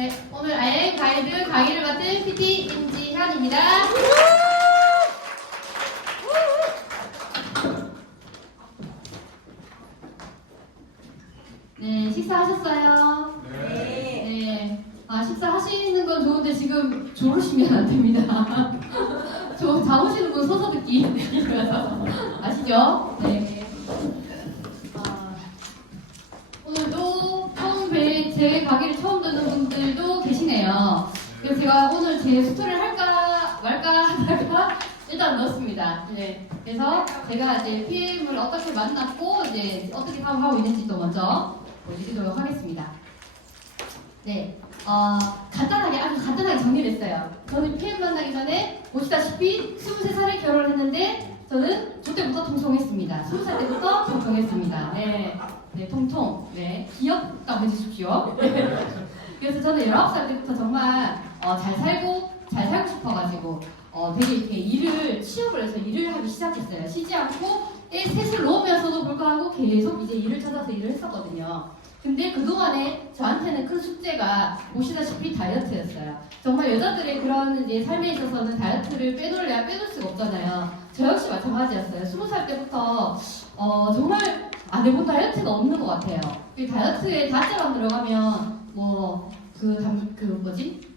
네, 오늘 IM 가이드 강의를 맡은 PT 임지현입니다. 네, 식사하셨어요? 네. 식사하시는 건 좋은데 지금 졸으시면 안 됩니다. 저 자보시는 분 서서 듣기 느낌이라서 아시죠? 네. 오늘도 제 강의를 처음 듣는 분들도 계시네요. 그래서 제가 오늘 제 스토리를 할까 말까 하다가 일단 넣었습니다. 네. 그래서 제가 이제 PM을 어떻게 만났고 이제 어떻게 사업하고 있는지 또 먼저 보여드리도록 하겠습니다. 네. 간단하게 아주 간단하게 정리를 했어요. 저는 PM 만나기 전에 보시다시피 23살에 결혼을 했는데 저는 그때부터 통통했습니다. 20살 때부터 통통했습니다. 네. 네, 통통. 네. 기억감 해주십시오. 그래서 저는 19살 때부터 정말 잘 살고 싶어가지고 되게 이렇게 일을 취업을 해서 일을 하기 시작했어요. 쉬지 않고 셋을 놓으면서도 불구하고 계속 이제 일을 찾아서 일을 했었거든요. 근데 그동안에 저한테는 큰 숙제가 보시다시피 다이어트였어요. 정말 여자들의 그런 이제 삶에 있어서는 다이어트를 빼놓으려면 빼놓을 수가 없잖아요. 저 역시 마찬가지였어요. 20살 때부터 정말 안 해본 다이어트가 없는 것 같아요. 그 다이어트에 다자만 들어가면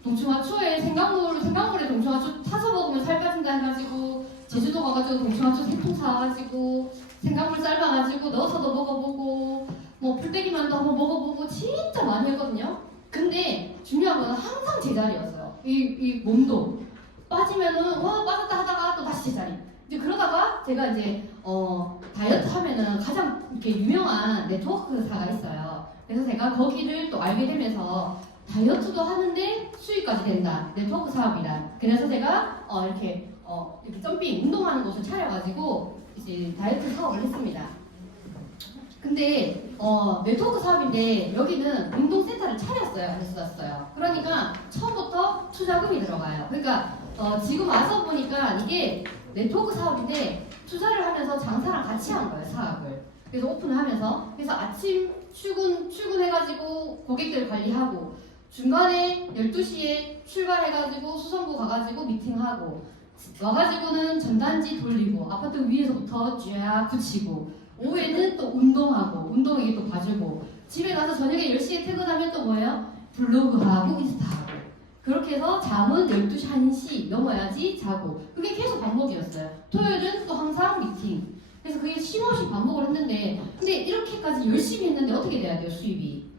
동충하초에 생강물에 동충하초 타서 먹으면 살 빠진다 해가지고 제주도 가가지고 동충하초 3통 사가지고 생강물 삶아가지고 넣어서도 먹어보고 풀떼기만도 한번 먹어보고 진짜 많이 했거든요. 근데 중요한 건 항상 제자리였어요. 이 몸도 빠지면은 빠졌다 하다가 또 다시 제자리. 이제 그러다가 제가 이제 다이어트 하면은 가장 이렇게 유명한 네트워크사가 있어요. 그래서 제가 거기를 또 알게 되면서 다이어트도 하는데 수익까지 된다. 네트워크 사업이다. 그래서 제가 이렇게 점핑 운동하는 곳을 차려가지고 이제 다이어트 사업을 했습니다. 근데 네트워크 사업인데 여기는 운동센터를 차렸어요. 그러니까 처음부터 투자금이 들어가요. 그러니까 지금 와서 보니까 이게 네트워크 사업인데 투자를 하면서 장사랑 같이 한 거예요, 사업을. 그래서 오픈을 하면서 그래서 아침 출근해가지고 고객들 관리하고 중간에 12시에 출발해가지고 수성구 가가지고 미팅하고 와가지고는 전단지 돌리고 아파트 위에서부터 쫙 붙이고 오후에는 또 운동하고 운동에게 또 봐주고 집에 가서 저녁에 10시에 퇴근하면 또 뭐예요? 블로그하고 인스타하고 그렇게 해서 잠은 12시, 1시 넘어야지 자고 그게 계속 반복이었어요. 토요일은 또 항상 미팅 그래서 그게 쉼없이 반복을 했는데 근데 이렇게까지 열심히 했는데 어떻게 돼야 돼요? 수입이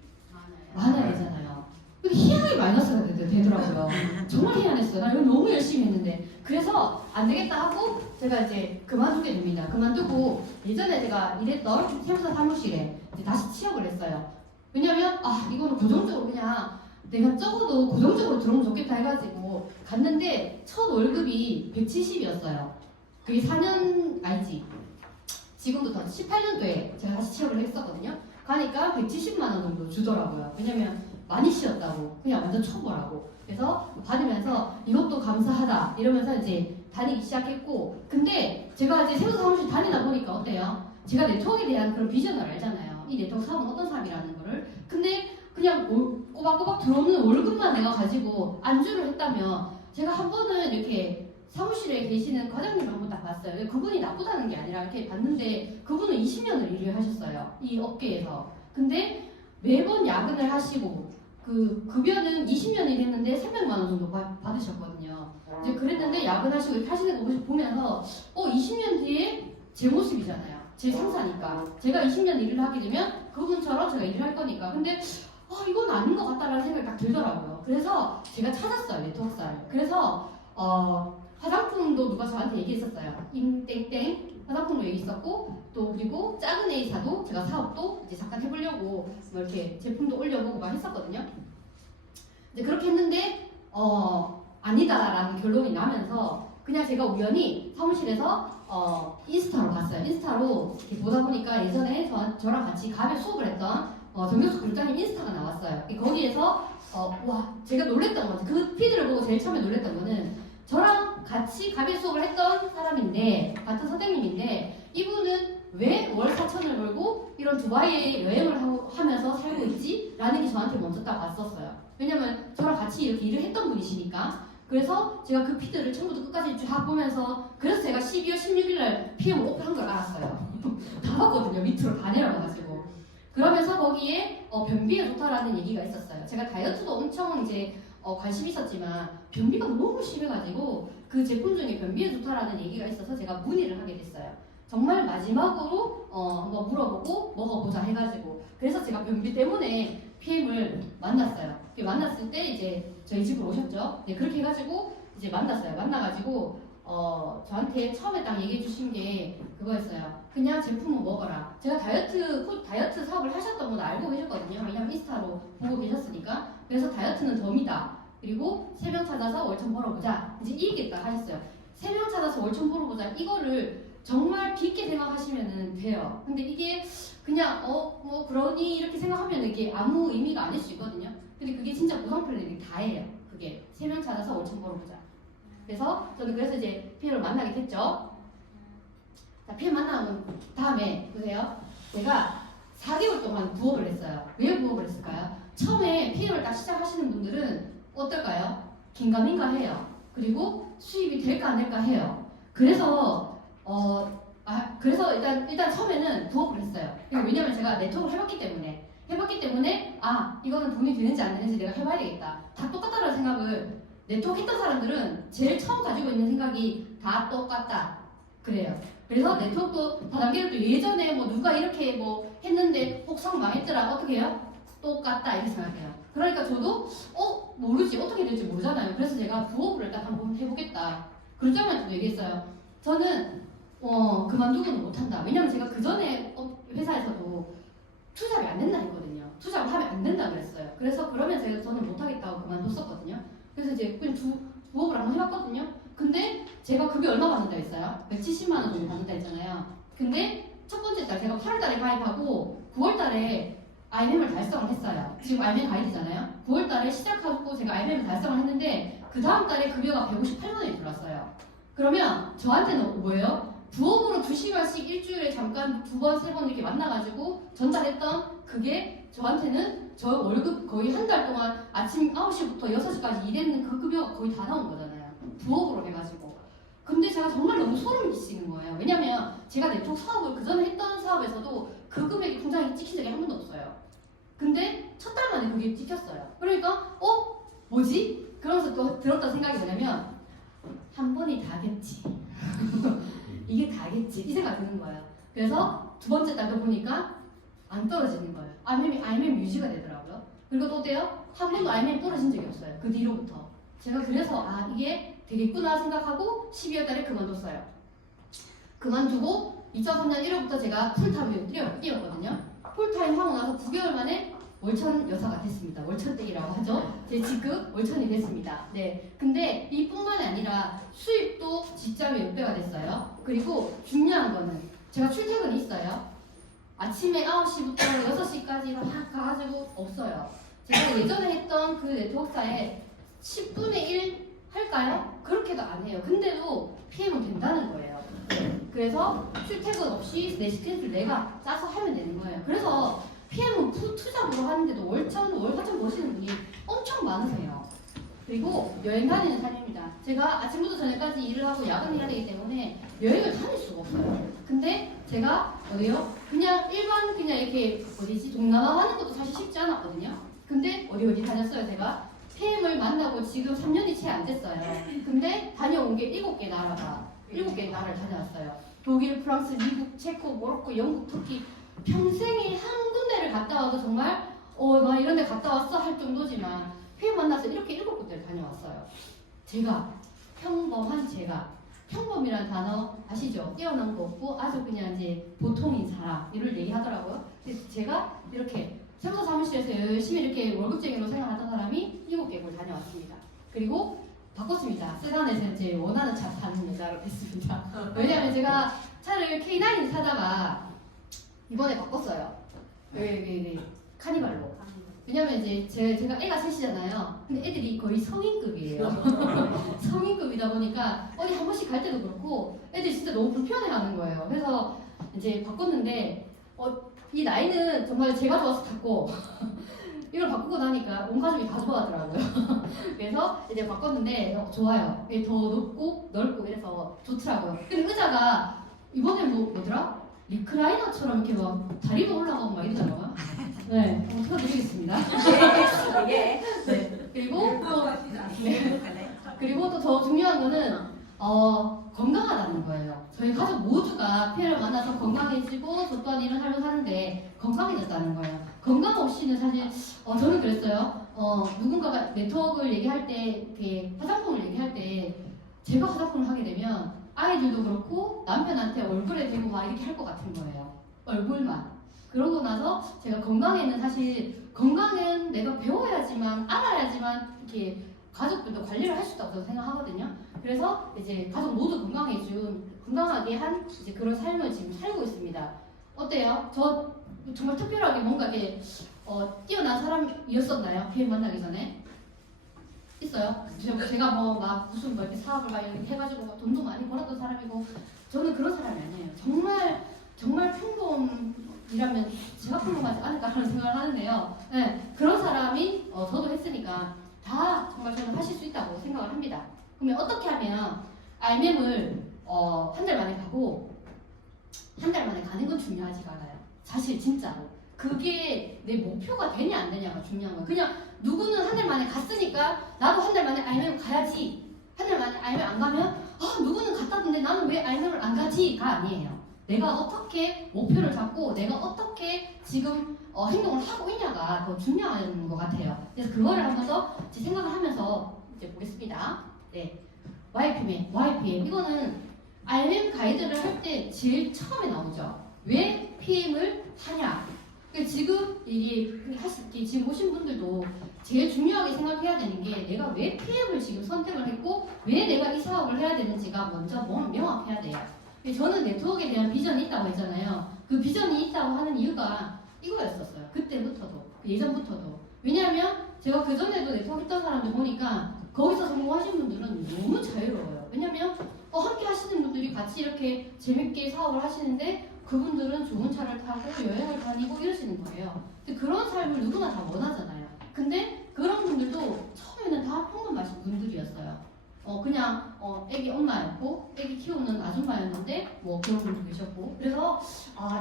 많아야 되잖아요. 근데 희한하게 마이너스가 되더라고요. 정말 희한했어요. 나 이거 너무 열심히 했는데 그래서 안 되겠다 하고 제가 이제 그만두게 됩니다. 그만두고 예전에 제가 일했던 세무사 사무실에 이제 다시 취업을 했어요. 왜냐면 이거는 고정적으로 그냥 내가 적어도 고정적으로 들어오면 좋겠다 해가지고 갔는데 첫 월급이 170이었어요. 그게 4년 아니지. 지금부터 18년도에 제가 다시 취업을 했었거든요. 가니까 170만 원 정도 주더라고요. 왜냐면 많이 쉬었다고 그냥 완전 초보라고. 그래서 받으면서 이것도 감사하다 이러면서 이제 다니기 시작했고 근데 제가 이제 세무사 사무실 다니다 보니까 어때요? 제가 네트워크에 대한 그런 비전을 알잖아요. 이 네트워크 사업은 어떤 사업이라는 거를. 근데 그냥 꼬박꼬박 들어오는 월급만 내가 가지고 안주를 했다면 제가 한 번은 이렇게 사무실에 계시는 과장님 한 분 딱 봤어요. 그분이 나쁘다는 게 아니라 이렇게 봤는데 그분은 20년을 일을 하셨어요. 이 업계에서. 근데 매번 야근을 하시고 그 급여는 20년 일했는데 300만 원 정도 받으셨거든요. 이제 그랬는데 야근하시고 이렇게 하시는 거 보면서 20년 뒤에 제 모습이잖아요. 제 상사니까. 제가 20년 일을 하게 되면 그분처럼 제가 일을 할 거니까. 근데 이건 아닌 것 같다라는 생각이 딱 들더라고요. 그래서 제가 찾았어요, 네트워크사를. 그래서 화장품도 누가 저한테 얘기했었어요. 임땡땡 화장품도 얘기했었고 또 그리고 작은 A사도 제가 사업도 이제 잠깐 해보려고 이렇게 제품도 올려보고 막 했었거든요. 이제 그렇게 했는데 아니다라는 결론이 나면서 그냥 제가 우연히 사무실에서 인스타로 봤어요. 인스타로 이렇게 보다 보니까 예전에 저랑 같이 가볍 수업을 했던 정교수 교장님 인스타가 나왔어요. 거기에서 제가 놀랬던 것 같아요. 그 피드를 보고 제일 처음에 놀랬던 거는 저랑 같이 가볍 수업을 했던 사람인데 같은 선생님인데 이분은 왜 월 4천을 벌고 이런 두바이에 여행을 하면서 살고 있지? 라는 게 저한테 먼저 딱 왔었어요. 왜냐면 같이 이렇게 일을 했던 분이시니까 그래서 제가 그 피드를 처음부터 끝까지 쫙 보면서 그래서 제가 12월 16일 날 PM 오픈한 걸 알았어요. 다 봤거든요. 밑으로 다 내려가가지고. 그러면서 거기에 변비에 좋다라는 얘기가 있었어요. 제가 다이어트도 엄청 이제 관심 있었지만 변비가 너무 심해가지고 그 제품 중에 변비에 좋다라는 얘기가 있어서 제가 문의를 하게 됐어요. 정말 마지막으로 한번 물어보고 먹어보자 해가지고 그래서 제가 변비 때문에 PM을 만났어요. 만났을 때 이제 저희 집으로 오셨죠. 네, 그렇게 해가지고 이제 만났어요. 만나가지고 저한테 처음에 딱 얘기해 주신 게 그거였어요. 그냥 제품을 먹어라. 제가 다이어트 사업을 하셨던 건 알고 계셨거든요. 왜냐면 인스타로 보고 계셨으니까. 그래서 다이어트는 덤이다. 그리고 3명 찾아서 월천 벌어보자. 이제 이 얘기 딱 하셨어요. 3명 찾아서 월천 벌어보자. 이거를 정말 깊게 생각하시면 돼요. 근데 이게 그냥 뭐 그러니 이렇게 생각하면 이게 아무 의미가 아닐 수 있거든요. 근데 그게 진짜 보상 플랜이 다예요. 그게 3명 찾아서 월천 벌어보자. 그래서 저는 그래서 이제 PM을 만나게 됐죠. 자, PM 만나는 다음에 보세요. 제가 4개월 동안 부업을 했어요. 왜 부업을 했을까요? 처음에 PM을 딱 시작하시는 분들은 어떨까요? 긴가민가 해요. 그리고 수입이 될까 안 될까 해요. 그래서 그래서 일단 처음에는 부업을 했어요. 왜냐면 제가 네트워크를 해봤기 때문에 이거는 돈이 되는지 안 되는지 내가 해봐야 되겠다. 다 똑같다는 생각을 네트워크 했던 사람들은 제일 처음 가지고 있는 생각이 다 똑같다. 그래요. 그래서 네트워크 다단계를 또 예전에 뭐 누가 이렇게 뭐 했는데 혹성 망했더라 어떻게 해요? 똑같다 이렇게 생각해요. 그러니까 저도 모르지 어떻게 될지 모르잖아요. 그래서 제가 부업을 일단 한번 해보겠다. 그러자마자 얘기했어요. 저는 그만두고는 못한다. 왜냐면 제가 그 전에 회사에서도 투잡이 안 된다 했거든요. 투잡을 하면 안 된다 그랬어요. 그래서 그러면 저는 못하겠다고 그만뒀었거든요. 그래서 이제 그냥 부업을 한번 해봤거든요. 근데 제가 급여 얼마 받는다 했어요? 170만 원 정도 받는다 했잖아요. 근데 첫 번째 달 제가 8월 달에 가입하고 9월 달에 IMM을 달성을 했어요. 지금 IMM 가입이잖아요. 9월 달에 시작하고 제가 IMM을 달성을 했는데 그 다음 달에 급여가 158만 원이 들어왔어요. 그러면 저한테는 뭐예요? 부업으로 2시간씩 일주일에 잠깐 2번, 3번 이렇게 만나가지고 전달했던 그게 저한테는 저 월급 거의 한 달 동안 아침 9시부터 6시까지 일했는 그 급여가 거의 다 나온 거잖아요. 부업으로 해가지고. 근데 제가 정말 너무 소름 끼치는 거예요. 왜냐면 제가 네트워크 사업을 그 전에 했던 사업에서도 그 금액이 통장에 찍힌 적이 한 번도 없어요. 근데 첫 달 만에 그게 찍혔어요. 그러니까 뭐지? 그러면서 또 들었던 생각이 뭐냐면 한 번이 다겠지. 이게 다겠지. 이 생각 드는 거예요. 그래서 두 번째 달도 보니까 안 떨어지는 거예요. IMM 유지가 되더라고요. 그리고 또 어때요? 한 번도 IMM 떨어진 적이 없어요. 그 뒤로부터. 제가 그래서 이게 되겠구나 생각하고 12월 달에 그만뒀어요. 그만두고 2003년 1월부터 제가 풀타임으로 뛰었거든요. 풀타임 하고 나서 9개월 만에 월천 여사가 됐습니다. 월천댁이라고 하죠. 제 직급 월천이 됐습니다. 네. 근데 이뿐만이 아니라 수입도 직장의 6배가 됐어요. 그리고 중요한 거는 제가 출퇴근이 있어요. 아침에 9시부터 6시까지 막 가가지고 없어요. 제가 예전에 했던 그 네트워크사에 10분의 1 할까요? 그렇게도 안 해요. 근데도 PM은 된다는 거예요. 그래서 출퇴근 없이 내 스케줄 내가 짜서 하면 되는 거예요. 그래서 PM은 투잡으로 하는데도 월화천 보시는 분이 엄청 많으세요. 그리고 여행 다니는 삶입니다. 제가 아침부터 저녁까지 일을 하고 야근 해야 되기 때문에 여행을 다닐 수가 없어요. 근데 제가 그냥 일반 그냥 이렇게 동남아 하는 것도 사실 쉽지 않았거든요. 근데 어디 다녔어요 제가? PM을 만나고 지금 3년이 채 안 됐어요. 근데 다녀온 게 7개 나라를 다녀왔어요. 독일, 프랑스, 미국, 체코, 모로코, 영국, 터키 평생에 한 군데를 갔다 와도 정말 나 이런 데 갔다 왔어 할 정도지만 PM 만나서 이렇게 7군데를 다녀왔어요. 평범이란 단어 아시죠? 뛰어난 거 없고 아주 그냥 이제 보통인 사람 이를 얘기하더라고요. 근데 제가 이렇게 청소 사무실에서 열심히 이렇게 월급쟁이로 생활하던 사람이 7개국을 다녀왔습니다. 그리고 바꿨습니다. 세단에서 이제 원하는 차 타는 여자로 됐습니다. 왜냐하면 제가 차를 K9을 타다가 이번에 바꿨어요. 카니발로. 왜냐면 이제 제가 애가 셋이잖아요. 근데 애들이 거의 성인급이에요. 성인급이다 보니까 어디 한 번씩 갈 때도 그렇고 애들이 진짜 너무 불편해하는 거예요. 그래서 이제 바꿨는데 이 나이는 정말 제가 좋아서 탔고 이걸 바꾸고 나니까 온 가족이 다 좋아하더라고요. 이제 바꿨는데 좋아요. 이게 더 높고 넓고 이래서 좋더라고요. 근데 의자가 이번에 뭐더라? 리크라이너처럼 이렇게 막 다리도 올라가고 막 이러더라고요. 네, 한번 틀어드리겠습니다. 예. 네, 그리고 또 더 중요한 거는 건강하다는 거예요. 저희 가족 모두가 피해를 만나서 건강해지고 저 또한 이런 삶을 사는데 건강해졌다는 거예요. 건강 없이는 사실 저는 그랬어요. 누군가가 네트워크를 얘기할 때 이렇게 화장품을 얘기할 때 제가 화장품을 하게 되면 아이들도 그렇고 남편한테 얼굴에 대고 막 이렇게 할 것 같은 거예요. 얼굴만. 그러고 나서 제가 건강에는 사실 건강은 내가 배워야지만 알아야지만 이렇게 가족들도 관리를 할 수 있다고 저는 생각하거든요. 그래서 이제 가족 모두 건강하게 한 이제 그런 삶을 지금 살고 있습니다. 어때요? 저 정말 특별하게 뭔가 이렇게 뛰어난 사람이었었나요? PM 만나기 전에? 있어요? 제가 뭐 막 무슨 뭐 이렇게 사업을 막 이렇게 해가지고 막 돈도 많이 벌었던 사람이고 저는 그런 사람이 아니에요. 정말 평범이라면 제가 평범하지 않을까라는 생각을 하는데요. 네, 그런 사람이 저도 했으니까 다 정말 저는 하실 수 있다고 생각을 합니다. 그러면 어떻게 하면 RM을 한 달 만에 가고 한 달 만에 가는 건 중요하지가 않아요. 사실 진짜로. 그게 내 목표가 되냐 안 되냐가 중요한 거예요. 그냥 누구는 한 달 만에 갔으니까 나도 한 달 만에 RM을 가야지. 한 달 만에 RM을 안 가면 누구는 갔다던데 나는 왜 RM을 안 가지가 아니에요. 내가 어떻게 목표를 잡고 내가 어떻게 지금 행동을 하고 있냐가 더 중요한 것 같아요. 그래서 그거를 한번 더 생각을 하면서 이제 보겠습니다. 네, YPM 이거는 RM 가이드를 할 때 제일 처음에 나오죠. 왜 PM을 하냐? 지금 지금 오신 분들도 제일 중요하게 생각해야 되는 게 내가 왜 PM을 지금 선택을 했고 왜 내가 이 사업을 해야 되는지가 먼저 명확해야 돼요. 저는 네트워크에 대한 비전이 있다고 했잖아요. 그 비전이 있다고 하는 이유가 이거였었어요. 그때부터도 예전부터도. 왜냐하면 제가 그전에도 네트워크 했던 사람들 보니까 거기서 성공하신 분들은 너무 자유로워요. 왜냐하면 함께 하시는 분들이 같이 이렇게 재밌게 사업을 하시는데 그분들은 좋은 차를 타고 여행을 다니고 이러시는 거예요. 근데 그런 삶을 누구나 다 원하잖아요. 근데 그런 분들도 처음에는 다 평범하신 분들이었어요. 그냥 애기 엄마였고 애기 키우는 아줌마였는데 뭐 그런 분도 계셨고 그래서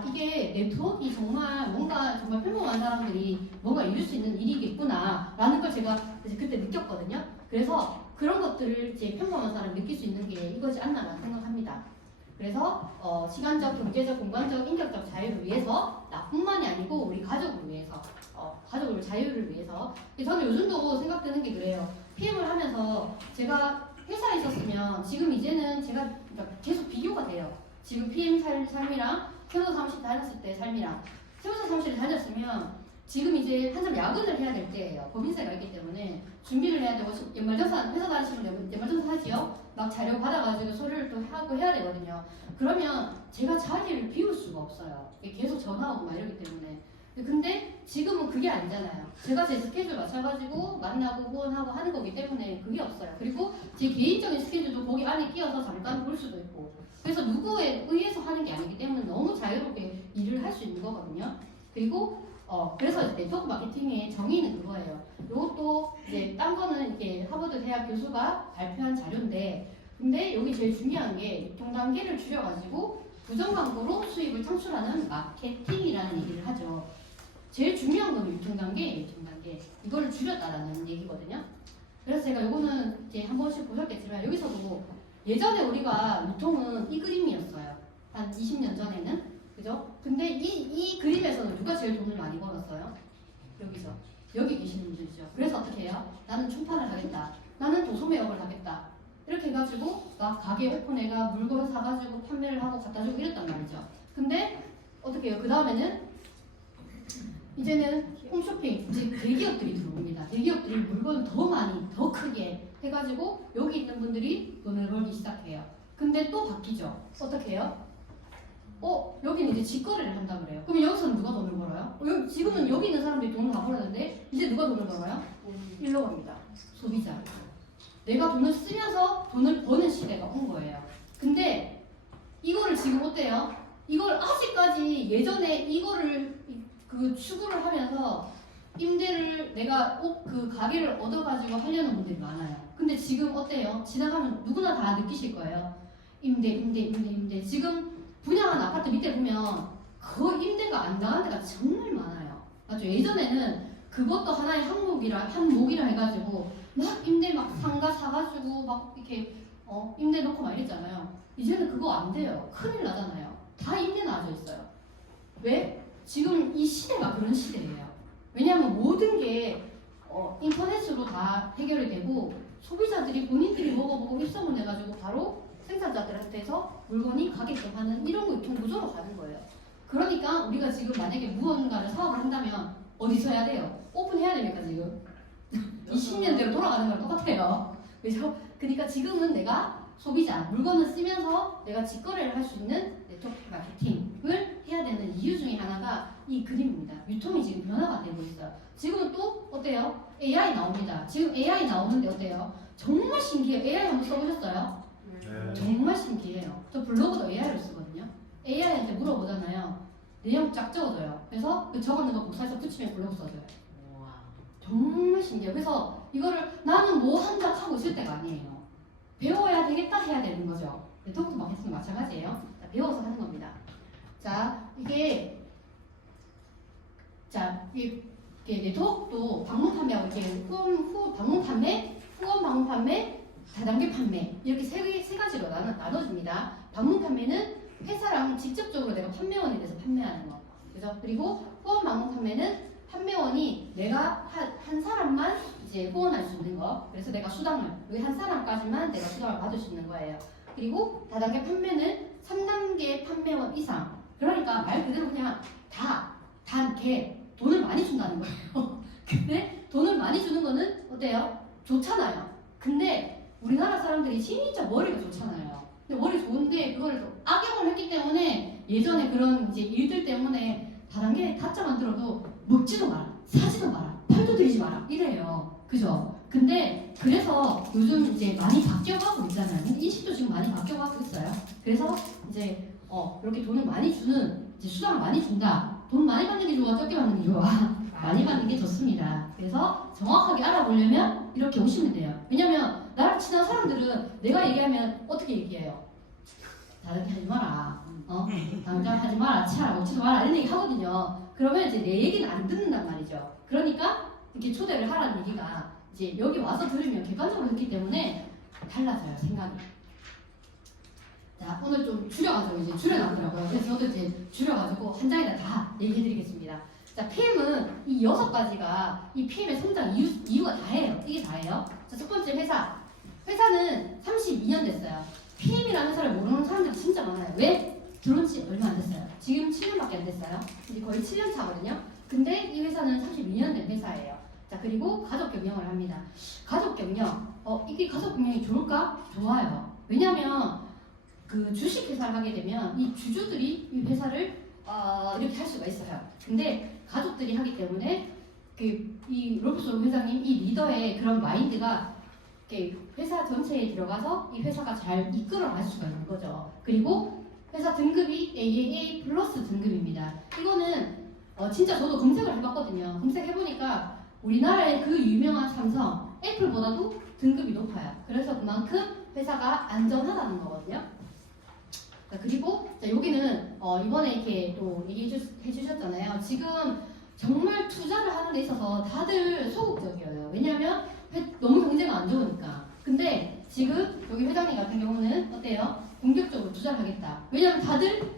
이게 네트워크가 정말 뭔가 정말 평범한 사람들이 뭔가 이룰 수 있는 일이겠구나 라는 걸 제가 이제 그때 느꼈거든요. 그래서 그런 것들을 이제 평범한 사람이 느낄 수 있는 게 이거지 않나라는 생각합니다. 그래서 시간적, 경제적, 공간적, 인격적 자유를 위해서 나뿐만이 아니고 우리 가족을 위해서 가족을 자유를 위해서 저는 요즘도 생각되는 게 그래요. PM을 하면서 제가 회사에 있었으면 지금 이제는 제가 계속 비교가 돼요. 지금 PM 삶이랑 세무사 사무실 다녔을 때 삶이랑 세무사 사무실에 다녔으면 지금 이제 한참 야근을 해야 될 때예요. 법인세가 있기 때문에 준비를 해야 되고 연말정산 회사 다니시면 연말정산 하지요. 막 자료 받아가지고 서류를 또 하고 해야 되거든요. 그러면 제가 자리를 비울 수가 없어요. 계속 전화오고 막 이러기 때문에. 근데 지금은 그게 아니잖아요. 제가 제 스케줄 맞춰가지고 만나고 후원하고 하는 거기 때문에 그게 없어요. 그리고 제 개인적인 스케줄도 거기 안에 끼어서 잠깐 볼 수도 있고. 그래서 누구에 의해서 하는 게 아니기 때문에 너무 자유롭게 일을 할 수 있는 거거든요. 그리고 그래서 이제 네트워크 마케팅의 정의는 그거예요. 이것도 이제 딴 거는 이렇게 하버드 대학 교수가 발표한 자료인데, 근데 여기 제일 중요한 게 유통 단계를 줄여가지고 부정 광고로 수입을 창출하는 마케팅이라는 얘기를 하죠. 제일 중요한 건 유통 단계. 이거를 줄였다라는 얘기거든요. 그래서 제가 이거는 이제 한 번씩 보셨겠지만 여기서도 예전에 우리가 유통은 이 그림이었어요. 한 20년 전에는. 그죠? 근데 이 그림에서는 누가 제일 돈을 많이 벌었어요? 여기 계시는 분들이죠. 그래서 어떻게 해요? 나는 출판을 하겠다. 나는 도소매업을 하겠다. 이렇게 해가지고 막 가게 오픈해가 물건을 사가지고 판매를 하고 갖다주고 이랬단 말이죠. 근데 어떻게 해요? 그 다음에는 이제는 홈쇼핑, 이제 대기업들이 들어옵니다. 대기업들이 물건을 더 많이, 더 크게 해가지고 여기 있는 분들이 돈을 벌기 시작해요. 근데 또 바뀌죠. 어떻게 해요? 여기는 이제 직거래를 한다 그래요. 그럼 여기서는 누가 돈을 벌어요? 지금은 여기 있는 사람들이 돈을 다 벌었는데 이제 누가 돈을 벌어요? 일로 갑니다. 소비자. 내가 돈을 쓰면서 돈을 버는 시대가 온 거예요. 근데 이거를 지금 어때요? 이걸 아직까지 예전에 이거를 추구를 하면서 임대를 내가 그 가게를 얻어가지고 하려는 분들이 많아요. 근데 지금 어때요? 지나가면 누구나 다 느끼실 거예요. 임대. 지금 분양한 아파트 밑에 보면 그 임대가 안 나간 데가 정말 많아요. 맞죠? 예전에는 그것도 하나의 항목이라 해가지고 막 임대 막 상가 사가지고 막 이렇게 임대 놓고 막 이랬잖아요. 이제는 그거 안 돼요. 큰일 나잖아요. 다 임대 나와져 있어요. 왜? 지금 이 시대가 그런 시대예요. 왜냐하면 모든 게 인터넷으로 다 해결이 되고 소비자들이 본인들이 먹어보고 입소문 내가지고 바로 생산자들한테서 물건이 가게끔 하는 이런 유통 구조로 가는 거예요. 그러니까 우리가 지금 만약에 무언가를 사업을 한다면 어디서 해야 돼요? 오픈해야 됩니까 지금? 20년대로 돌아가는 거랑 똑같아요. 그죠? 그러니까 지금은 내가 소비자, 물건을 쓰면서 내가 직거래를 할 수 있는 네트워크 마케팅을 해야 되는 이유 중에 하나가 이 그림입니다. 유통이 지금 변화가 되고 있어요. 지금은 또 어때요? AI 나옵니다. 지금 AI 나오는데 어때요? 정말 신기해요. AI 한번 써보셨어요? 네. 정말 신기해요. 저 블로그도 AI로 쓰거든요. AI한테 물어보잖아요. 내용 쫙 적어줘요. 그래서 그 적어놓은 거 복사해서 붙이면 블로그 써줘요. 정말 신기해요. 그래서 이거를 나는 뭐 한다고 하고 있을 때가 아니에요. 배워야 되겠다 해야 되는 거죠. 네트워크 마케팅도 마찬가지예요. 자, 배워서 하는 겁니다. 자, 이게 네트워크도 방문 판매하고 이렇게 후원 방문 판매, 다단계 판매 이렇게 세 가지로 나눠집니다. 방문 판매는 회사랑 직접적으로 내가 판매원에 대해서 판매하는 거, 그죠? 그리고 후원 방문 판매는 판매원이 내가 한 사람만 이제 후원할 수 있는 거. 그래서 내가 수당을 여기 한 사람까지만 내가 수당을 받을 수 있는 거예요. 그리고 다단계 판매는 3단계 판매원 이상. 그러니까 말 그대로 그냥 단계 돈을 많이 준다는 거예요. 근데 돈을 많이 주는 거는 어때요? 좋잖아요. 근데 우리나라 사람들이 진짜 머리가 좋잖아요. 근데 머리 좋은데 그거를 좀 악용을 했기 때문에 예전에 그런 이제 일들 때문에 다단계 가짜만 들어도 먹지도 마라, 사지도 마라, 팔도 들이지 마라 이래요. 그죠? 근데 그래서 요즘 이제 많이 바뀌어가고 있잖아요. 인식도 지금 많이 바뀌어가고 있어요. 그래서 이제 이렇게 돈을 많이 주는 이제 수당을 많이 준다. 돈 많이 받는 게 좋아, 적게 받는 게 좋아? 많이 받는 게 좋습니다. 그래서 정확하게 알아보려면 이렇게 오시면 돼요. 왜냐면 나랑 친한 사람들은 내가 얘기하면 어떻게 얘기해요? 다른 하지 마라. 당장 하지 마라. 치아라 먹지도 마라. 이런 얘기 하거든요. 그러면 이제 내 얘기는 안 듣는단 말이죠. 그러니까 이렇게 초대를 하라는 얘기가 이제 여기 와서 들으면 객관적으로 듣기 때문에 달라져요, 생각이. 자, 오늘 좀 줄여가지고 이제 줄여놨더라고요. 그래서 저도 이제 줄여가지고 한 장에다 다 얘기해드리겠습니다. 자, PM은 이 6가지가 이 PM의 성장 이유가 다예요. 이게 다예요. 자, 첫 번째 회사. 회사는 32년 됐어요. PM이라는 회사를 모르는 사람들이 진짜 많아요. 왜? 들어온 지 얼마 안 됐어요. 지금 7년밖에 안 됐어요. 이제 거의 7년 차거든요. 근데 이 회사는 32년 된 회사예요. 자, 그리고 가족 경영을 합니다. 가족 경영. 이게 가족 경영이 좋을까? 좋아요. 왜냐면 그 주식 회사를 하게 되면 이 주주들이 이 회사를 이렇게 할 수가 있어요. 근데 가족들이 하기 때문에 이 롤프소 회장님 이 리더의 그런 마인드가 이렇게 회사 전체에 들어가서 이 회사가 잘 이끌어 갈 수가 있는 거죠. 그리고 회사 등급이 AAA 플러스 등급입니다. 이거는 진짜 저도 검색을 해봤거든요. 검색해보니까 우리나라의 그 유명한 삼성, 애플보다도 등급이 높아요. 그래서 그만큼 회사가 안전하다는 거거든요. 자, 그리고 자, 여기는 이번에 이렇게 또 얘기해 주셨잖아요. 지금 정말 투자를 하는 데 있어서 다들 소극적이에요. 왜냐하면 너무 경제가 안 좋으니까. 근데 지금 여기 회장님 같은 경우는 어때요? 공격적으로 투자를 하겠다. 왜냐하면 다들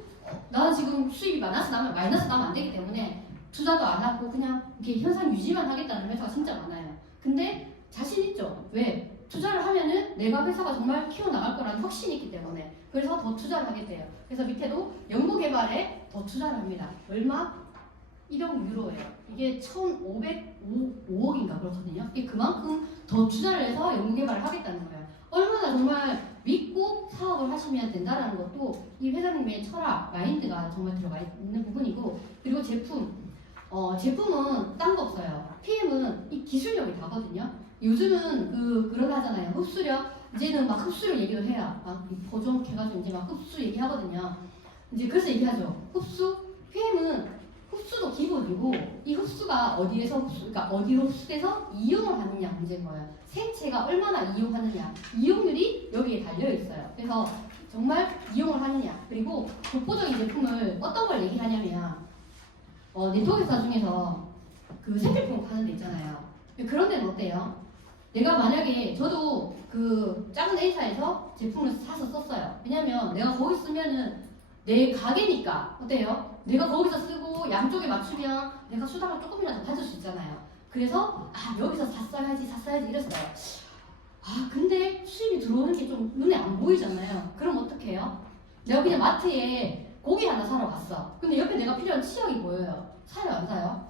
나는 지금 수입이 마이너스 나면 안 되기 때문에 투자도 안 하고 그냥 이렇게 현상 유지만 하겠다는 회사가 진짜 많아요. 근데 자신 있죠? 왜? 투자를 하면은 내가 회사가 정말 키워나갈 거라는 확신이 있기 때문에 그래서 더 투자를 하게 돼요. 그래서 밑에도 연구개발에 더 투자를 합니다. 얼마? 1억 유로예요. 이게 1,505억인가 그렇거든요. 이게 그만큼 더 투자를 해서 연구개발을 하겠다는 거예요. 얼마나 정말 믿고 사업을 하시면 된다는 것도 이 회장님의 철학, 마인드가 정말 들어가 있는 부분이고 그리고 제품은 딴 거 없어요. PM은 이 기술력이 다거든요. 요즘은 그런 거 하잖아요. 흡수력. 이제는 막 흡수력 얘기를 해요. 막 보정해가지고 이제 막 흡수 얘기하거든요. 이제 그래서 얘기하죠. PM은 흡수 흡수도 기본이고 이 흡수가 어디에서 그러니까 어디로 흡수돼서 이용을 하느냐 문제인 거예요. 생체가 얼마나 이용하느냐 이용률이 여기에 달려 있어요. 그래서 정말 이용을 하느냐 그리고 독보적인 제품을 어떤 걸 얘기하냐면 네트워크사 중에서 그 생필품 파는 데 있잖아요. 그런 데는 어때요? 내가 만약에 저도 그 작은 A사에서 제품을 사서 썼어요. 왜냐면 내가 거기 쓰면은 내 가게니까 어때요? 내가 거기서 쓰고 양쪽에 맞추면 내가 수당을 조금이라도 받을 수 있잖아요. 그래서 여기서 샀어야지 이랬어요. 근데 수입이 들어오는 게 좀 눈에 안 보이잖아요. 그럼 어떻게 해요? 내가 그냥 마트에 고기 하나 사러 갔어. 근데 옆에 내가 필요한 치약이 보여요. 사요 안 사요?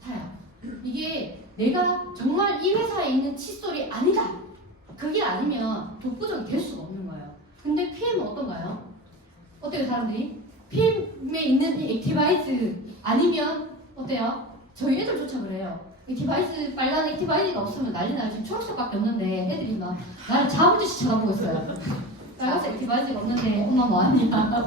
사요. 이게 내가 정말 이 회사에 있는 칫솔이 아니다. 그게 아니면 독보적이 될 수가 없는 거예요. 근데 PM은 어떤가요? 어때요 사람들이? PM에 있는 이 액티바이즈 아니면 어때요? 저희 애들조차 그래요. 액티바이즈 빨간 액티바이즈가 없으면 난리 나요. 지금 초록색밖에 없는데 애들이 막 나를 자부듯이 쳐다보고 있어요. 빨간색 액티바이즈가 없는데 엄마 뭐하냐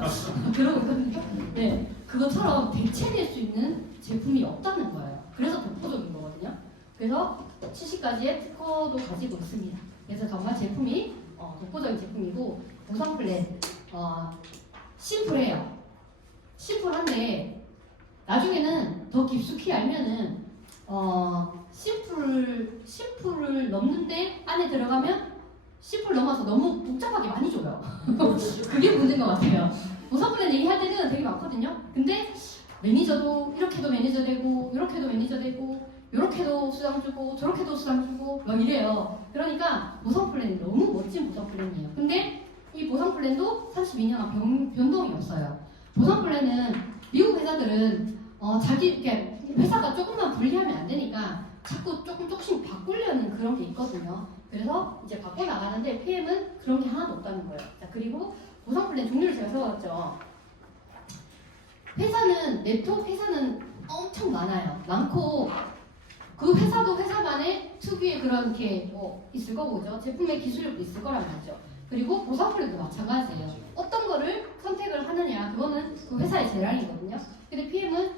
그러고 있거든요. 네, 그것처럼 대체될 수 있는 제품이 없다는 거예요. 그래서 독보적인 거거든요. 그래서 70가지의 특허도 가지고 있습니다. 그래서 정말 제품이 독보적인 제품이고 보상 플랜 심플해요. 심플한데 나중에는 더 깊숙이 알면은 심플을 넘는데 안에 들어가면 심플 넘어서 너무 복잡하게 많이 줘요. 그게 문제인 것 같아요. 보상 플랜 얘기할 때는 되게 많거든요. 근데 매니저도 이렇게도 매니저 되고 이렇게도 매니저 되고 이렇게도 수당 주고 저렇게도 수당 주고 막 이래요. 그러니까 보상 플랜이 너무 멋진 보상 플랜이에요. 근데 이 보상 플랜도 32년간 변동이 없어요. 보상 플랜은 미국 회사들은 자기 이렇게 회사가 조금만 분리하면 안 되니까 자꾸 조금씩 바꾸려는 그런 게 있거든요. 그래서 이제 바꿔 나가는데 PM은 그런 게 하나도 없다는 거예요. 자, 그리고 보상 플랜 종류를 제가 세워놨죠. 네트워크 회사는 엄청 많아요. 많고 그 회사도 회사만의 특유의 그런 게 있을 거고죠. 제품의 기술력도 있을 거란 말이죠. 그리고 보상 플랜도 마찬가지예요. 어떤 거를 선택을 하느냐 그거는 그 회사의 재량이거든요. 근데 PM은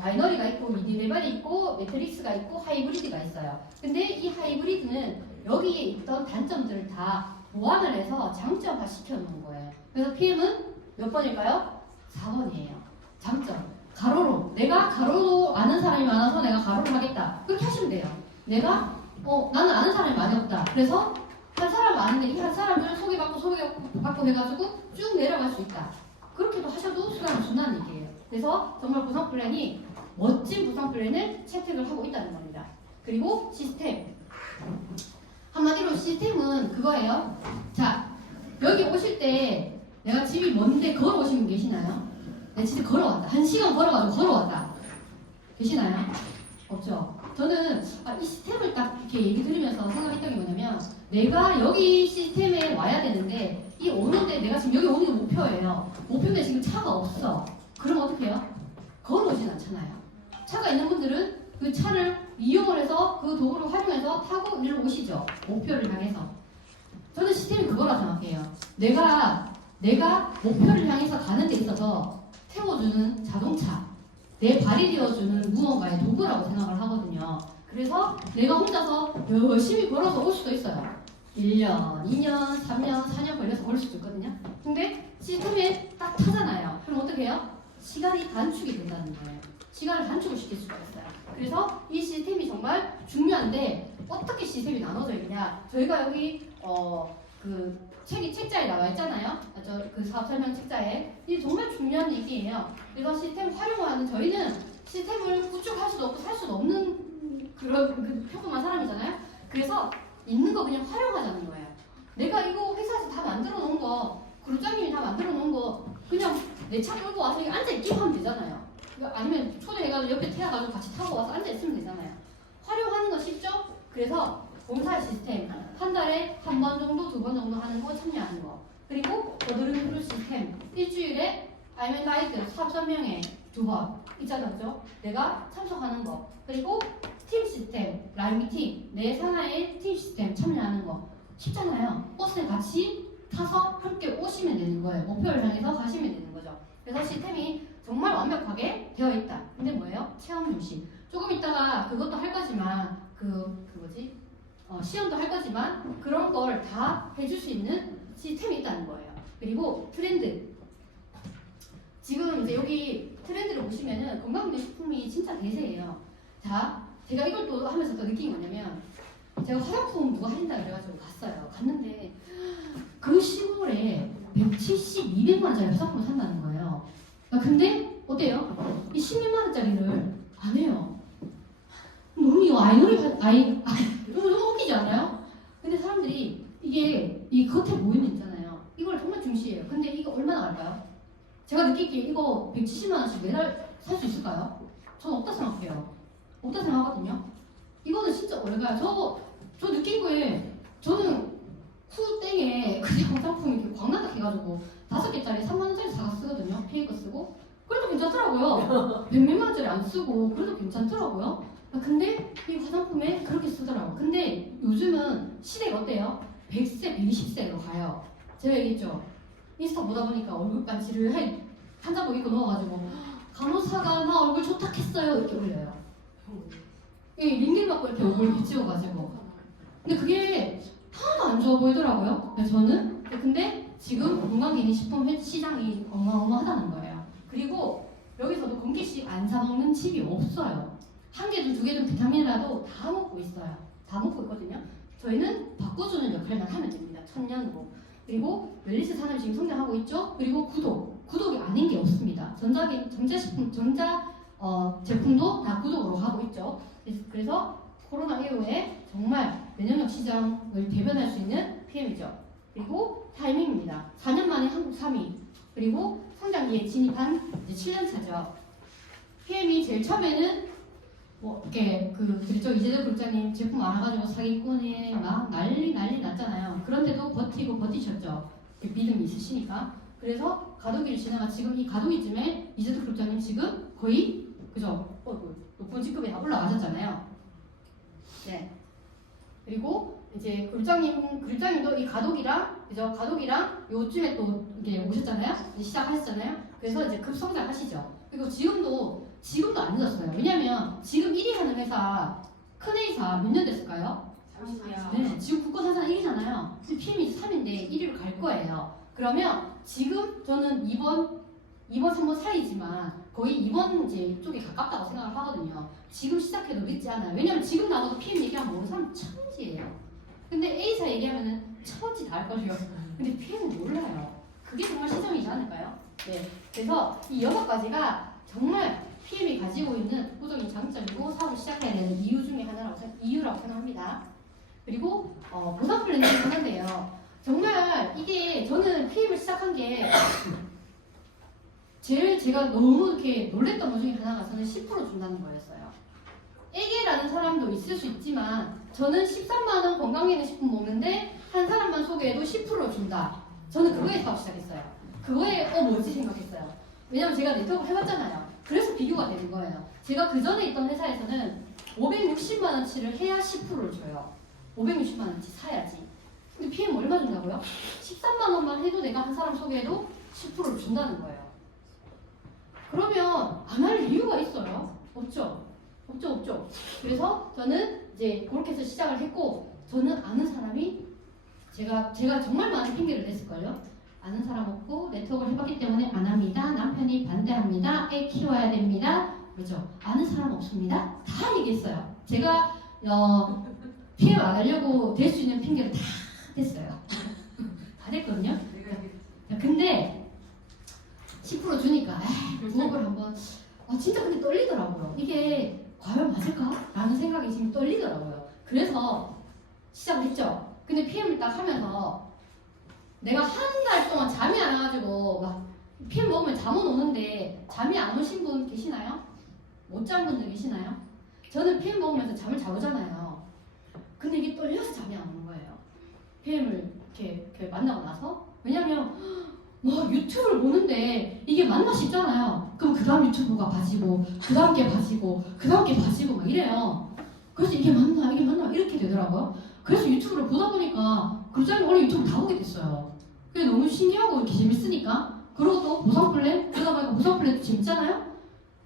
바이너리가 있고 미디레벨이 있고 매트릭스가 있고 하이브리드가 있어요. 근데 이 하이브리드는 여기에 있던 단점들을 다 보완을 해서 장점화 시켜놓은 거예요. 그래서 PM은 몇 번일까요? 4번이에요. 장점. 가로로. 내가 가로로 아는 사람이 많아서 내가 가로로 하겠다. 그렇게 하시면 돼요. 내가 나는 아는 사람이 많이 없다. 그래서 한 사람 많은데 이 한 사람을 소개받고 해가지고 쭉 내려갈 수 있다. 그렇게도 하셔도 수당을 준다는 얘기예요. 그래서 정말 보상 플랜이 멋진 보상 플랜을 채택을 하고 있다는 겁니다. 그리고 시스템. 한마디로 시스템은 그거예요. 자, 여기 오실 때 내가 집이 먼데 걸어오신 분 계시나요? 내가 진짜 걸어왔다. 1시간 걸어가지고 걸어왔다. 계시나요? 없죠? 저는 이 시스템을 딱 이렇게 얘기 들으면서 생각했던 게 뭐냐면 내가 여기 시스템에 와야 되는데 이 오는데 내가 지금 여기 오는 게 목표예요. 목표인데 지금 차가 없어. 그럼 어떻게 해요? 걸어오진 않잖아요. 차가 있는 분들은 그 차를 이용을 해서 그 도구를 활용해서 타고 일로 오시죠. 목표를 향해서. 저는 시스템이 그거라 생각해요. 내가 목표를 향해서 가는 데 있어서 태워주는 자동차, 내 발이 되어주는 무언가의 도구라고 생각을 하거든요. 그래서 내가 혼자서 열심히 걸어서 올 수도 있어요. 1년, 2년, 3년, 4년 걸려서 올 수도 있거든요. 근데 시스템에 딱 타잖아요. 그럼 어떻게 해요? 시간이 단축이 된다는 거예요. 시간을 단축을 시킬 수가 있어요. 그래서 이 시스템이 정말 중요한데 어떻게 시스템이 나눠져 있냐? 저희가 여기 그 책자에 나와 있잖아요. 그 사업 설명 책자에. 이게 정말 중요한 얘기예요. 그래서 시스템 활용하는 저희는 시스템을 구축할 수도 없고 살 수도 없는 그런 평범한 사람이잖아요. 그래서 있는 거 그냥 활용하자는 거예요. 내가 이거 회사에서 다 만들어 놓은 거, 그루장님이 다 만들어 놓은 거 그냥 내 차 끌고 와서 여기 앉아 있기만 하면 되잖아요. 아니면 초대해가지고 옆에 태워가지고 같이 타고 와서 앉아 있으면 되잖아요. 활용하는 거 쉽죠? 그래서 봉사 시스템 한 달에 한 번 정도, 2번 정도 하는 거 참여하는 거. 그리고 어드르 시스템 일주일에 알면 가이드 사업 설명회 2번 있잖아요. 내가 참석하는 거. 그리고 팀 시스템, 라이브 미팅, 내 산하의 팀 시스템 참여하는 거. 쉽잖아요. 버스에 같이 타서 함께 오시면 되는 거예요. 목표를 향해서 가시면 되는 거죠. 그래서 시스템이 정말 완벽하게 되어 있다. 근데 뭐예요? 체험 중심. 조금 있다가 그것도 할 거지만 시험도 할 거지만 그런 걸 다 해줄 수 있는 시스템이 있다는 거예요. 그리고 트렌드. 지금 이제 여기 트렌드를 보시면은 건강기능식품이 진짜 대세예요. 자, 제가 이걸 또 하면서 또 느낀 게 뭐냐면 제가 화장품 누가 하신다 그래가지고 갔어요. 갔는데 그 시골에 170, 200만 원짜리 화장품을 산다는 거예요. 근데 어때요? 이 10만 원짜리를 안 해요. 너무 이거 너무 웃기지 않아요? 근데 사람들이 이게 이 겉에 보이는 있잖아요. 이걸 정말 중시해요. 근데 이거 얼마나 갈까요? 제가 느끼기에 이거 170만 원씩 매달 살 수 있을까요? 저는 없다 생각해요. 없다 생각하거든요. 이거는 진짜 오래 가요. 저 느낀 거에 저는 후땡에 그냥 화장품 이렇게 광나닥 해가지고 5개짜리 3만 원짜리 사가 쓰거든요. 피해 거 쓰고. 그래도 괜찮더라고요. 100몇만 원짜리 안 쓰고 그래도 괜찮더라고요. 근데 이 화장품에 그렇게 쓰더라고요. 근데 요즘은 시대가 어때요? 100세, 120세로 가요. 제가 얘기했죠. 인스타 보다 보니까 얼굴 반지를 한자복 입고 넣어가지고 간호사가 나 얼굴 좋다 했어요 이렇게 올려요. 링겔 맞고 이렇게 얼굴 비치워가지고. 근데 그게 하나도 안 좋아 보이더라고요. 저는. 근데 지금 건강기능식품 시장이 어마어마하다는 거예요. 그리고 여기서도 건기식 안 사먹는 집이 없어요. 한 개든 두 개든 비타민이라도 다 먹고 있어요. 다 먹고 있거든요. 저희는 바꿔주는 역할만 하면 됩니다. 천년으로. 그리고 웰니스 산업이 지금 성장하고 있죠. 그리고 구독이 아닌 게 없습니다. 제품도 다 구독으로 가고 있죠. 그래서 코로나 이후에 정말 면역력 시장을 대변할 수 있는 PM이죠. 그리고 타이밍입니다. 4년 만에 한국 3위. 그리고 성장기에 진입한 이제 7년 차죠. PM이 제일 처음에는 이렇게 그랬죠. 이재덕 국장님 제품 많아가지고 사기꾼에 막 난리 났잖아요. 그런데도 버티셨죠. 믿음이 있으시니까. 그래서 가도기를 지나가 지금 이 가도기쯤에 이재덕 국장님 지금 거의 그죠? 높은 직급에 다 올라가셨잖아요. 네. 그리고 이제 굴장님도 이 가독이랑 요즘에 또 이게 오셨잖아요. 시작하셨잖아요. 그래서 이제 급성장 하시죠. 그리고 지금도 안 늦었어요. 왜냐면 지금 1위 하는 회사, 큰 회사 몇 년 됐을까요? 네, 지금 국가 사상 1위잖아요. PM이 3인데 1위로 갈 거예요. 그러면 지금 저는 2번, 3번 사이지만 거의 2번 이제 쪽에 가깝다고 생각을 하거든요. 지금 시작해도 늦지 않아요. 왜냐면 지금 나가도 PM 얘기하면 모르는 사람 천지예요. 근데 A사 얘기하면은 천지 다 할 거예요. 근데 PM은 몰라요. 그게 정말 시장이지 않을까요? 네. 그래서 이 6가지가 정말 PM이 가지고 있는 독보적인 장점이고 사업을 시작해야 되는 이유라고 생각합니다. 그리고 보상 플랜이 하는데요. 정말 이게 저는 PM을 시작한 게 제가 너무 이렇게 놀랬던 것 중에 하나가 저는 10% 준다는 거였어요. 애게라는 사람도 있을 수 있지만 저는 13만원 건강기능식품 먹는데 한 사람만 소개해도 10% 준다. 저는 그거에 사업 시작했어요. 그거에 뭐지 생각했어요. 왜냐면 제가 네트워크 해봤잖아요. 그래서 비교가 되는 거예요. 제가 그 전에 있던 회사에서는 560만원치를 해야 10%를 줘요. 560만원치 사야지. 근데 PM 얼마 준다고요? 13만원만 해도 내가 한 사람 소개해도 10%를 준다는 거예요. 그러면 안 할 이유가 있어요? 없죠. 그래서 저는 이제 그렇게 해서 시작을 했고 저는 아는 사람이 제가 정말 많은 핑계를 냈을걸요. 아는 사람 없고 네트워크를 해봤기 때문에 안 합니다. 남편이 반대합니다. 애 키워야 됩니다. 그렇죠. 아는 사람 없습니다. 다 얘기했어요. 제가 피해 안 하려고 될 수 있는 핑계를 다 댔어요. 다 됐거든요. 근데 10% 주니까 부업을 한번 진짜 근데 떨리더라고요. 이게 과연 맞을까? 라는 생각이 지금 떨리더라고요. 그래서 시작을 했죠. 근데 PM을 딱 하면서 내가 한 달 동안 잠이 안 와가지고 막 PM 먹으면 잠은 오는데 잠이 안 오신 분 계시나요? 못 잔 분들 계시나요? 저는 PM 먹으면서 잠을 잘 오잖아요. 근데 이게 떨려서 잠이 안 오는 거예요. PM을 이렇게 만나고 나서. 왜냐면 유튜브를 보는데 이게 맞나 싶잖아요. 그럼 그 다음 유튜브가 봐지고 그 다음 게 봐지고 그 다음 게 봐지고 막 이래요. 그래서 이게 맞나 이렇게 되더라고요. 그래서 유튜브를 보다 보니까 글자님 원래 유튜브 다 보게 됐어요. 그게 너무 신기하고 이렇게 재밌으니까 그리고 또 보상 플랜 그러다 보니까 보상 플랜도 재밌잖아요.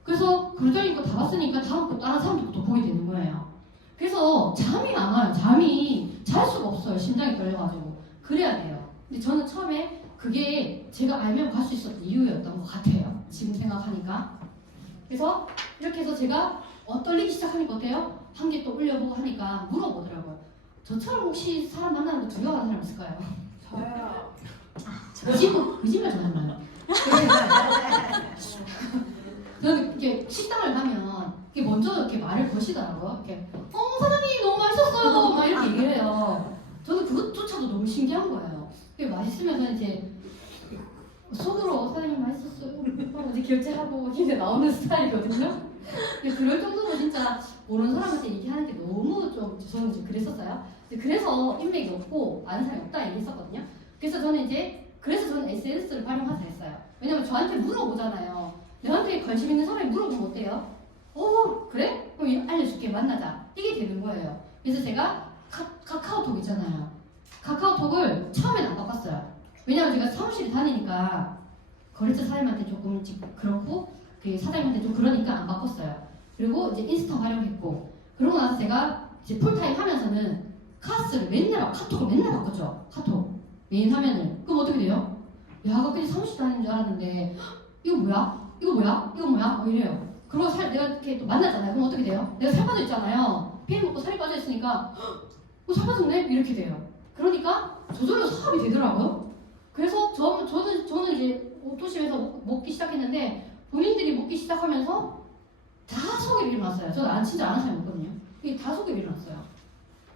그래서 그루저인 거 다 봤으니까 다음 거 다른 사람들도 또 보게 되는 거예요. 그래서 잠이 안 와요. 잠이 잘 수가 없어요. 심장이 떨려가지고. 그래야 돼요. 근데 저는 처음에 그게 제가 알면 갈 수 있었던 이유였던 것 같아요. 지금 생각하니까. 그래서 이렇게 해서 제가 떨리기 시작하니까 어때요? 한 개 또 올려보고 하니까 물어보더라고요. 저처럼 혹시 사람 만나는 거 두려워하는 사람 있을까요? 저요. 거짓말 전화나요. 저는 이렇게 식당을 가면 이렇게 먼저 이렇게 말을 거시더라고요. 이렇게 사장님 너무 맛있었어요. 막 이렇게 얘기를 해요. 저는 그것조차도 너무 신기한 거예요. 그게 맛있으면서 이제 속으로 사장님 맛있었어요. 이제 결제하고 이제 나오는 스타일이거든요. 그럴 정도로 진짜 모르는 사람한테 얘기하는 게 너무 좀 저는 이제 그랬었어요. 그래서 인맥이 없고 아는 사람이 없다 얘기했었거든요. 그래서 저는 SNS를 활용하자 했어요. 왜냐면 저한테 물어보잖아요. 내한테 관심 있는 사람이 물어보면 어때요? 그래? 그럼 알려줄게 만나자. 이게 되는 거예요. 그래서 제가 카카오톡 있잖아요. 카카오톡을 처음에는 안 바꿨어요. 왜냐면 제가 사무실 다니니까 거래처 사장님한테 조금 그렇고 그 사장님한테 좀 그러니까 안 바꿨어요. 그리고 이제 인스타 활용했고 그러고 나서 제가 이제 풀타임 하면서는 카톡을 맨날 바꿨죠. 카톡 메인 화면을. 그럼 어떻게 돼요? 야, 아까 그냥 사무실 다니는 줄 알았는데 이거 뭐야? 이거 뭐야? 이래요. 그리고 내가 이렇게 또 만나잖아요. 그럼 어떻게 돼요? 내가 살 빠져 있잖아요. PM 먹고 살이 빠져 있으니까 살 빠졌네? 이렇게 돼요. 그러니까 저절로 사업이 되더라고요. 그래서 저는 이제 옷도심에서 먹기 시작했는데 본인들이 먹기 시작하면서 다 속에 일어났어요. 저는 진짜 아는 사람이 없거든요. 이게 다 속에 일어났어요.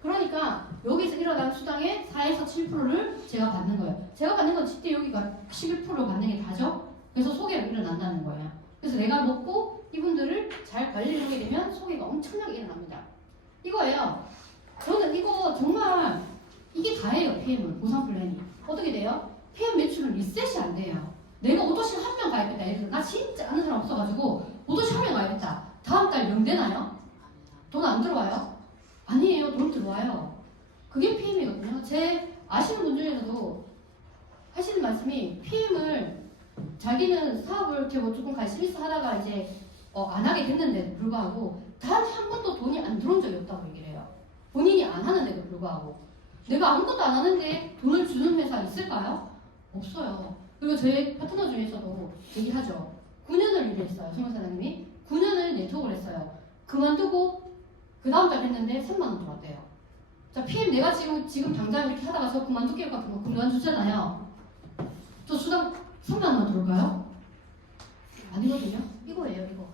그러니까 여기서 일어난 수당의 4에서 7%를 제가 받는 거예요. 제가 받는 건 그때 여기가 11% 받는 게 다죠. 그래서 소개가 일어난다는 거예요. 그래서 내가 먹고 이분들을 잘 관리를 하게 되면 소개가 엄청나게 일어납니다. 이거예요. 저는 이거 정말 이게 다예요. PM은 보상 플랜이 어떻게 돼요? PM 매출은 리셋이 안 돼요. 내가 오도시 한 명 가입했다. 예를 들어 나 진짜 아는 사람 없어가지고 오도시 한 명 가입했다. 다음 달 0 되나요? 돈 안 들어와요? 아니에요. 돈 들어와요. 그게 PM이거든요. 제 아시는 분 중에서도 하시는 말씀이 PM을 자기는 사업을 이렇게 뭐 조금 관심 있어 하다가 이제 안 하게 됐는데도 불구하고 단 한 번도 돈이 안 들어온 적이 없다고 얘기를 해요. 본인이 안 하는데도 불구하고 내가 아무것도 안 하는데 돈을 주는 회사 있을까요? 없어요. 그리고 저희 파트너 중에서도 얘기하죠. 9년을 일했어요. 송영사장님이 9년을 네트워크를 했어요. 그만두고 그 다음 달 했는데 3만 원 들어왔대요. 자, PM 내가 지금 당장 이렇게 하다가 저 그만둘게요. 그럼 그만두잖아요. 저 수당 3만 원만 들어올까요? 아니거든요. 이거예요. 이거.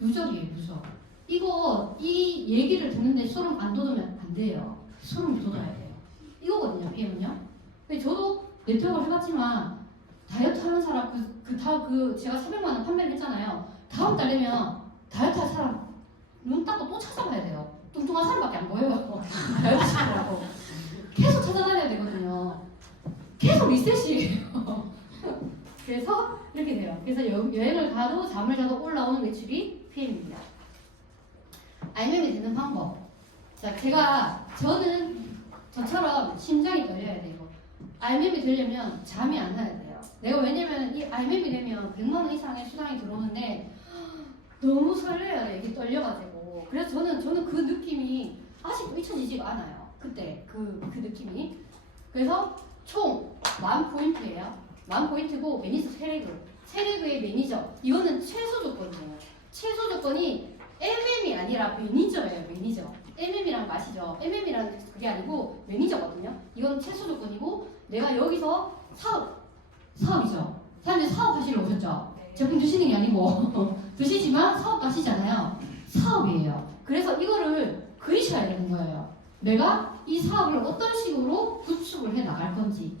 누적이에요. 누적. 이 얘기를 듣는데 소름 안 돋으면 안 돼요. 소름 돋아야 돼요. 이거거든요. PM은요. 저도 네트워크를 해봤지만 다이어트 하는 사람 제가 400만 원 판매를 했잖아요. 다음 달 되면 다이어트 할 사람 눈 닦고 또 찾아봐야 돼요. 뚱뚱한 사람밖에 안 보여요. 다이어트 시키라고. 계속 찾아다녀야 되거든요. 계속 리셋이에요. 그래서 이렇게 돼요. 그래서 여행을 가도 잠을 자도 올라오는 매출이 PM입니다. 알맹이 되는 방법. 자, 저는 저처럼 심장이 떨려야 되고 알맹이 되려면 잠이 안 나야 돼요. 내가 왜냐면 이 알맹이 되면 100만 원 이상의 수당이 들어오는데 너무 설레요. 이게 떨려가지고. 그래서 저는 그 느낌이 아직도 잊혀지지가 않아요. 그때 그 느낌이. 그래서 총 10,000포인트예요. 10,000포인트고 매니저 세레그의 매니저. 이거는 최소 조건이에요. 최소 조건이 MM이 아니라 매니저예요. 매니저. MM이란 거 아시죠? MM이란 그게 아니고 매니저거든요. 이건 최소 조건이고 내가 여기서 사업이죠. 사람들이 사업하시러 오셨죠? 제품 드시는 게 아니고 드시지만 사업도 하시잖아요. 사업이에요. 그래서 이거를 그리셔야 되는 거예요. 내가 이 사업을 어떤 식으로 구축을 해 나갈 건지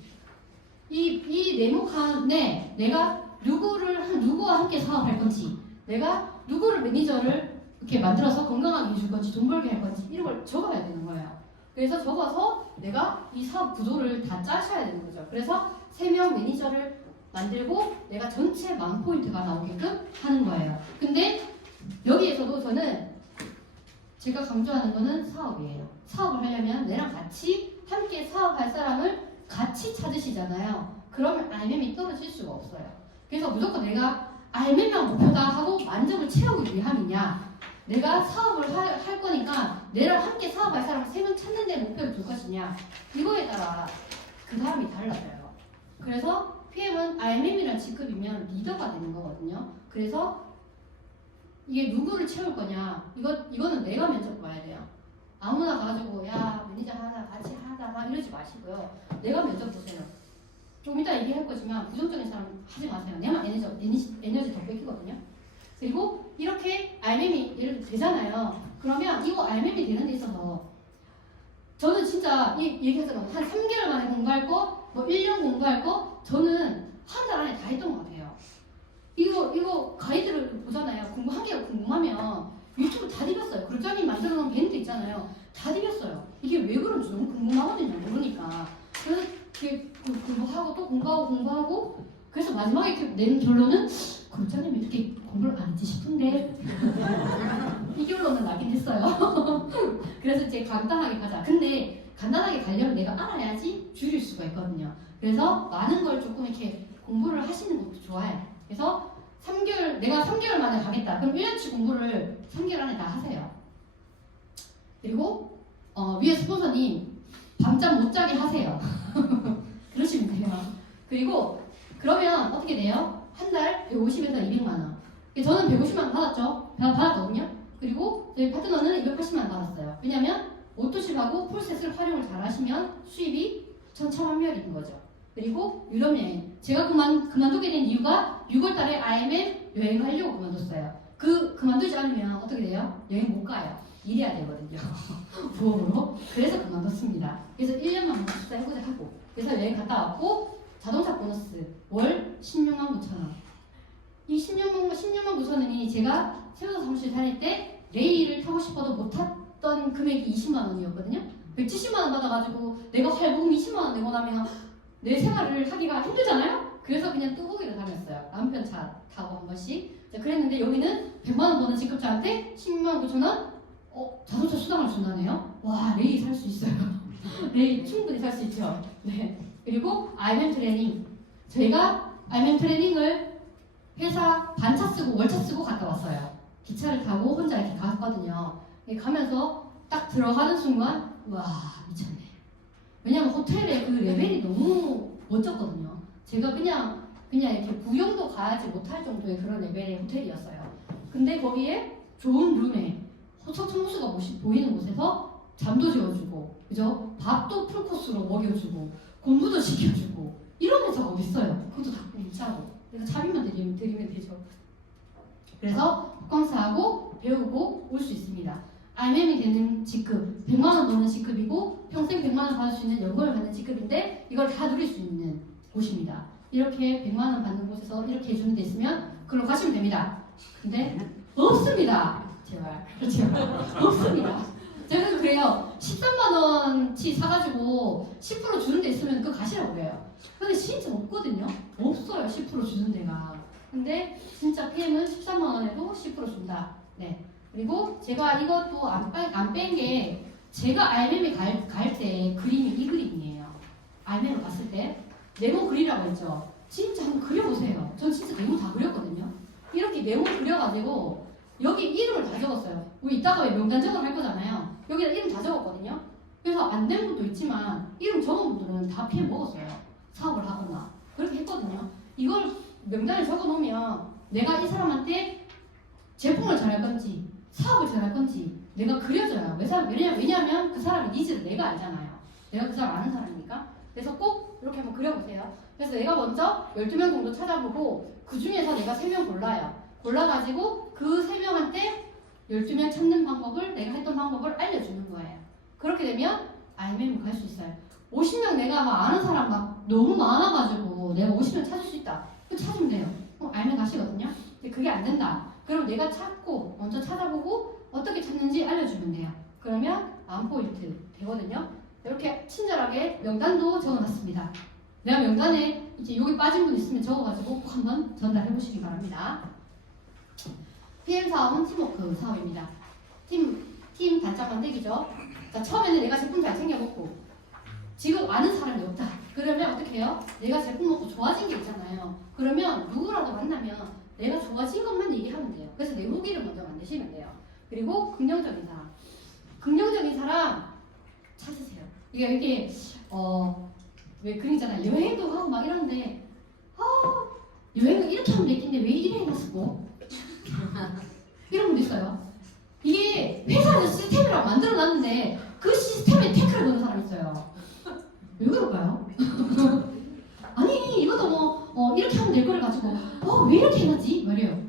이 네모칸에 내가 누구와 함께 사업할 건지 내가 누구를 매니저를 이렇게 만들어서 건강하게 해줄 건지 돈 벌게 할 건지 이런 걸 적어야 되는 거예요. 그래서 적어서 내가 이 사업 구조를 다 짜셔야 되는 거죠. 그래서 3명 매니저를 만들고 내가 전체 10,000포인트가 나오게끔 하는 거예요. 근데 여기에서도 저는 제가 강조하는 거는 사업이에요. 사업을 하려면 내랑 같이 함께 사업할 사람을 같이 찾으시잖아요. 그러면 RMM이 떨어질 수가 없어요. 그래서 무조건 내가 RMM만 목표다 하고 만족을 채우기 위함이냐, 내가 사업을 할 거니까 내랑 함께 사업할 사람 3명 찾는 데 목표를 둘 것이냐, 이거에 따라 그 사람이 달라져요. 그래서 PM은 RMM이란 직급이면 리더가 되는 거거든요. 그래서 이게 누구를 채울 거냐, 이거는 내가 면접 봐야 돼요. 아무나 가가지고 야 매니저 하자 같이 하자 막 이러지 마시고요. 내가 면접 보세요. 좀 이따 얘기할 거지만 부정적인 사람 하지 마세요. 내만 에너지 더 뺏기거든요. 그리고 이렇게 RMM이 예를 들어 되잖아요. 그러면 이거 RMM이 되는 데 있어서 저는 진짜 얘기하잖아요. 한 3개월 만에 공부할 거, 뭐 1년 공부할 거, 저는 한 달 안에 다 했던 것 같아요. 이거 가이드를 보잖아요. 공부 한 개가 궁금하면 유튜브 다 디볐어요. 그룹장님 만들어 놓은 밴드 있잖아요. 다 디볐어요. 이게 왜 그런지 너무 궁금하거든요. 모르니까. 그래서 이렇게 공부하고 또 공부하고 그래서 마지막에 이렇게 낸 결론은 그룹장님이 이렇게 공부를 안 했지 싶은데 이 결론은 나긴 했어요. 그래서 이제 간단하게 가자. 근데 간단하게 가려면 내가 알아야지 줄일 수가 있거든요. 그래서 많은 걸 조금 이렇게 공부를 하시는 것도 좋아요. 그래서 3개월, 내가 3개월 만에 가겠다. 그럼 1년치 공부를 3개월 안에 다 하세요. 그리고 위에 스폰서님 밤잠 못 자게 하세요. 그러시면 돼요. 그리고 그러면 어떻게 돼요? 한 달 150에서 200만 원. 저는 150만 원 받았거든요. 그리고 저희 파트너는 280만 원 받았어요. 왜냐면 오토십하고 풀셋을 활용을 잘 하시면 수입이 천차만별인 거죠. 그리고 유럽 여행. 제가 그만두게 된 이유가 6월달에 IMF 여행 가려고 그만뒀어요. 그만두지 않으면 어떻게 돼요? 여행 못 가요. 일해야 되거든요. 부업으로. 그래서 그만뒀습니다. 그래서 1년만 해보자 하고. 그래서 여행 갔다 왔고, 자동차 보너스 월 16만 9천 원. 이 16만 9천 원이 제가 세무사 사무실 다닐 때 레일을 타고 싶어도 못 탔던 금액이 20만 원이었거든요. 170만 원 받아가지고 내가 할부금 20만 원 내고 나면 내 생활을 하기가 힘들잖아요? 그래서 그냥 뚜벅이로 다녔어요. 남편 차 타고 한 번씩. 그랬는데 여기는 100만 원 버는 직급자한테 16만 9천 원? 자동차 수당을 준다네요? 와, 레일 살 수 있어요. 레일 충분히 살 수 있죠. 네. 그리고 RMM 트레이닝. 저희가 RMM 트레이닝을 회사 반차 쓰고 월차 쓰고 갔다 왔어요. 기차를 타고 혼자 이렇게 갔거든요. 가면서 딱 들어가는 순간 와, 미쳤네. 왜냐면 호텔의 그 레벨이 너무 멋졌거든요. 제가 그냥 이렇게 구경도 가야지 못할 정도의 그런 레벨의 호텔이었어요. 근데 거기에 좋은 룸에 청수가 보이는 곳에서 잠도 재워주고, 그죠? 밥도 풀코스로 먹여주고, 공부도 시켜주고, 이런 회사가 어딨어요? 그것도 다 공짜고. 내가 차비만 드리면 되죠. 그래서 호캉스하고 배우고 올 수 있습니다. RMM이 되는 직급, 100만 원 버는 직급이고 평생 100만 원 받을 수 있는 연금을 받는 직급인데 이걸 다 누릴 수 있는 곳입니다. 이렇게 100만 원 받는 곳에서 이렇게 해주는 데 있으면 그걸로 가시면 됩니다. 근데 없습니다. 제발. 없습니다. 제가 그래요. 13만 원치 사가지고 10% 주는 데 있으면 그거 가시라고 그래요. 근데 진짜 없거든요. 없어요. 10% 주는 데가. 근데 진짜 PM은 13만 원에도 10% 준다. 네. 그리고 제가 이것도 안 뺀 게 제가 RMM에 갈 때 그림이 이 그림이에요. RMM을 갔을 때 네모 그리라고 했죠. 진짜 한번 그려보세요. 전 진짜 네모 다 그렸거든요. 이렇게 네모 그려가지고 여기 이름을 다 적었어요. 우리 이따가 명단 적을 할 거잖아요. 여기다 이름 다 적었거든요. 그래서 안 된 분도 있지만 이름 적은 분들은 다 PM 먹었어요. 사업을 하거나 그렇게 했거든요. 이걸 명단에 적어놓으면 내가 이 사람한테 제품을 잘할 건지 사업을 잘할 건지 내가 그려줘요. 왜냐하면 그 사람의 니즈를 내가 알잖아요. 내가 그 사람 아는 사람이니까. 그래서 꼭 이렇게 한번 그려보세요. 그래서 내가 먼저 12명 정도 찾아보고 그 중에서 내가 3명 골라요. 골라가지고 그 3명한테 12명 찾는 방법을 내가 했던 방법을 알려주는 거예요. 그렇게 되면 RMM 갈 수 있어요. 50명 내가 막 아는 사람 막 너무 많아가지고 내가 50명 찾을 수 있다. 그 찾으면 돼요. RMM 가시거든요. 근데 그게 안 된다. 그럼 내가 찾고 먼저 찾아보고 어떻게 찾는지 알려주면 돼요. 그러면 만포인트 되거든요. 이렇게 친절하게 명단도 적어놨습니다. 내가 명단에 이제 여기 빠진 분 있으면 적어가지고 꼭 한번 전달해 보시기 바랍니다. PM 사업은 팀워크 사업입니다. 팀 단짝 만들기죠. 자, 처음에는 내가 제품 잘 챙겨놓고 지금 아는 사람이 없다. 그러면 어떻게 해요? 내가 제품 먹고 좋아진 게 있잖아요. 그러면 누구라도 만나면 내가 좋아진 것만 얘기하면 돼요. 그래서 내 후기를 먼저 만드시면 돼요. 그리고 긍정적인 사람. 긍정적인 사람 찾으세요. 이게 왜 그런 있잖아요. 여행도 하고 막 이러는데 여행을 이렇게 하면 되겠는데 왜 이래 해놨고 이런 분도 있어요. 이게 회사에서 시스템이라고 만들어놨는데 그 시스템에 태클을 거는 사람이 있어요. 왜 그럴까요? 아니 이것도 이렇게 하면 될 거를 가지고 왜 이렇게 해놨지? 말이에요.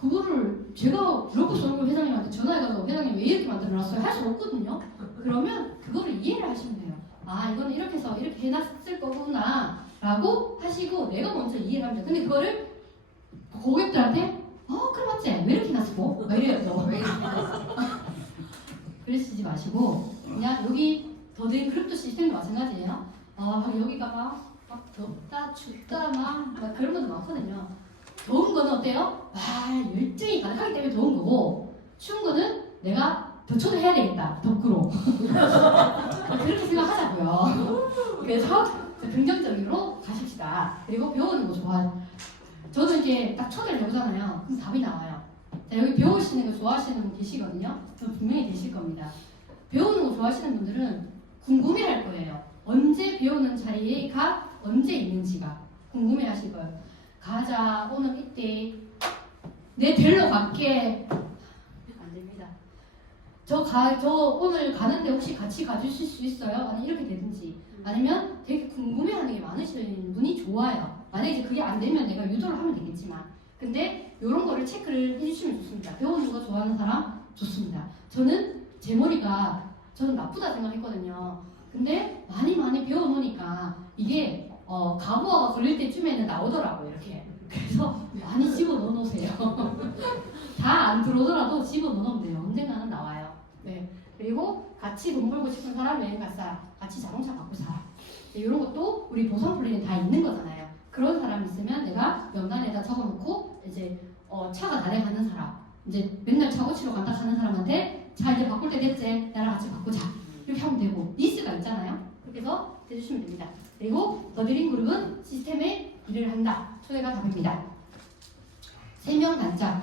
그거를 제가 그렇고 회장님한테 전화해가지고 회장님 왜 이렇게 만들어놨어요? 할 수 없거든요. 그러면 그거를 이해를 하시면 돼요. 이거는 이렇게 해서 이렇게 해놨을 거구나 라고 하시고 내가 먼저 이해를 합니다. 근데 그거를 고객들한테 그래 맞지? 왜 이렇게 해놨어? 왜 이래요 또? 왜 이렇게 해놨어? 그러시지 마시고 그냥 여기 더드림 크립토 시스템도 마찬가지예요. 여기가 막 덥다 춥다 막 그런 것도 많거든요. 더운 거는 어때요? 열정이 가득하기 때문에 더운 거고 추운 거는 내가 더 초대해야 되겠다 덕구로 그렇게 생각하자고요. 그래서 긍정적으로 가십시다. 그리고 배우는 거 저는 이제 딱 초대를 해보잖아요. 그럼 답이 나와요. 자, 여기 배우시는 거 좋아하시는 분 계시거든요. 분명히 계실 겁니다. 배우는 거 좋아하시는 분들은 궁금해할 거예요. 언제 배우는 자리가 언제 있는지가 궁금해하실 거예요. 가자 오늘 이때 내 데리러 갈게. 안 됩니다. 저 오늘 가는데 혹시 같이 가주실 수 있어요? 아니 이렇게 되든지 아니면 되게 궁금해하는 게 많으신 분이 좋아요. 만약에 이제 그게 안 되면 내가 유도를 하면 되겠지만 근데 이런 거를 체크를 해주시면 좋습니다. 배우는 거 좋아하는 사람 좋습니다. 저는 제 머리가 저는 나쁘다 생각했거든요. 근데 많이 배워놓으니까 이게 가부화가 걸릴 때쯤에는 나오더라고요. 이렇게. 그래서 많이 집어넣어 놓으세요. 다 안 들어오더라도 집어넣어 놓으면 돼요. 언젠가는 나와요. 네. 그리고 같이 돈 벌고 싶은 사람, 여행 갈 사람, 같이 자동차 갖고 살아. 이런 것도 우리 보상 플랜에 다 있는 거잖아요. 그런 사람 있으면 내가 명단에다 적어놓고 이제 차가 다 돼가는 사람, 이제 맨날 차 고치러 간다 하는 사람한테 자 이제 바꿀 때 됐지? 나랑 같이 바꾸자. 이렇게 하면 되고 리스트가 있잖아요. 그렇게 해서 해주시면 됩니다. 그리고 더드림 그룹은 시스템에 일을 한다. 초대가 답입니다. 3명 단짝.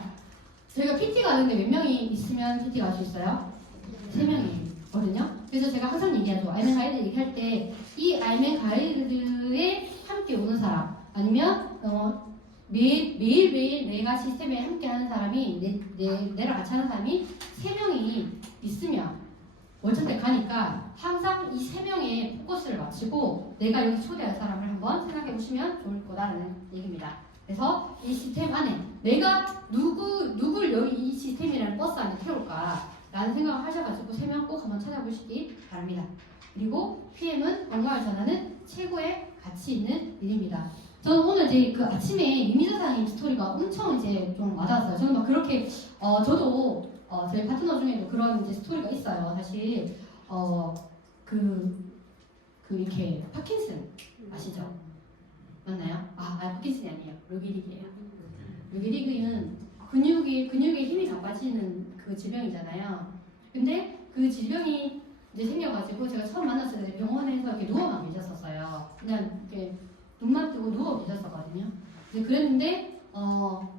저희가 PT 가는데 몇 명이 있으면 PT 갈 수 있어요? 3명이거든요. 그래서 제가 항상 얘기하죠. 알맨 가이드 얘기할 때 이 알맨 가이드에 함께 오는 사람 아니면 매일매일 내가 시스템에 함께 하는 사람이 내랑 같이 하는 사람이 3명이 있으면 월천대 가니까 항상 이 3명의 포커스를 맞추고 내가 여기 초대할 사람을 한번 생각해 보시면 좋을 거다라는 얘기입니다. 그래서 이 시스템 안에 내가 누굴 여기 이 시스템이라는 버스 안에 태울까 라는 생각을 하셔가지고 3명 꼭 한번 찾아보시기 바랍니다. 그리고 PM은 건강을 전하는 최고의 가치 있는 일입니다. 저는 오늘 이제 그 아침에 이미자사님 스토리가 엄청 이제 좀 와닿았어요. 저는 막 그렇게 저도 제 파트너 중에도 그런 이제 스토리가 있어요. 사실 이렇게 파킨슨 아시죠? 맞나요? 파킨슨이 아니에요. 루기릭이에요. 루기릭은 근육에 힘이 다 빠지는 그 질병이잖아요. 근데 그 질병이 이제 생겨가지고 제가 처음 만났을 때 병원에서 이렇게 누워만 계셨었어요. 그냥 이렇게 눈만 뜨고 누워 계셨었거든요. 그랬는데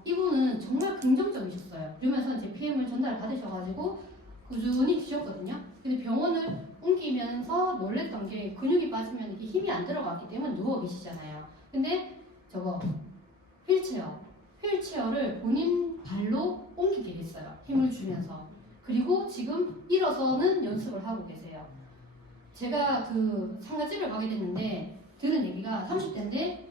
이분은 정말 긍정적이셨어요. 그러면서 이제 PM을 전달 받으셔가지고 꾸준히 드셨거든요. 근데 병원을 옮기면서 놀랬던 게 근육이 빠지면 이게 힘이 안 들어갔기 때문에 누워 계시잖아요. 근데 저거 휠체어를 본인 발로 옮기게 됐어요. 힘을 주면서. 그리고 지금 일어서는 연습을 하고 계세요. 제가 그 상가집을 가게 됐는데 들은 얘기가 30대인데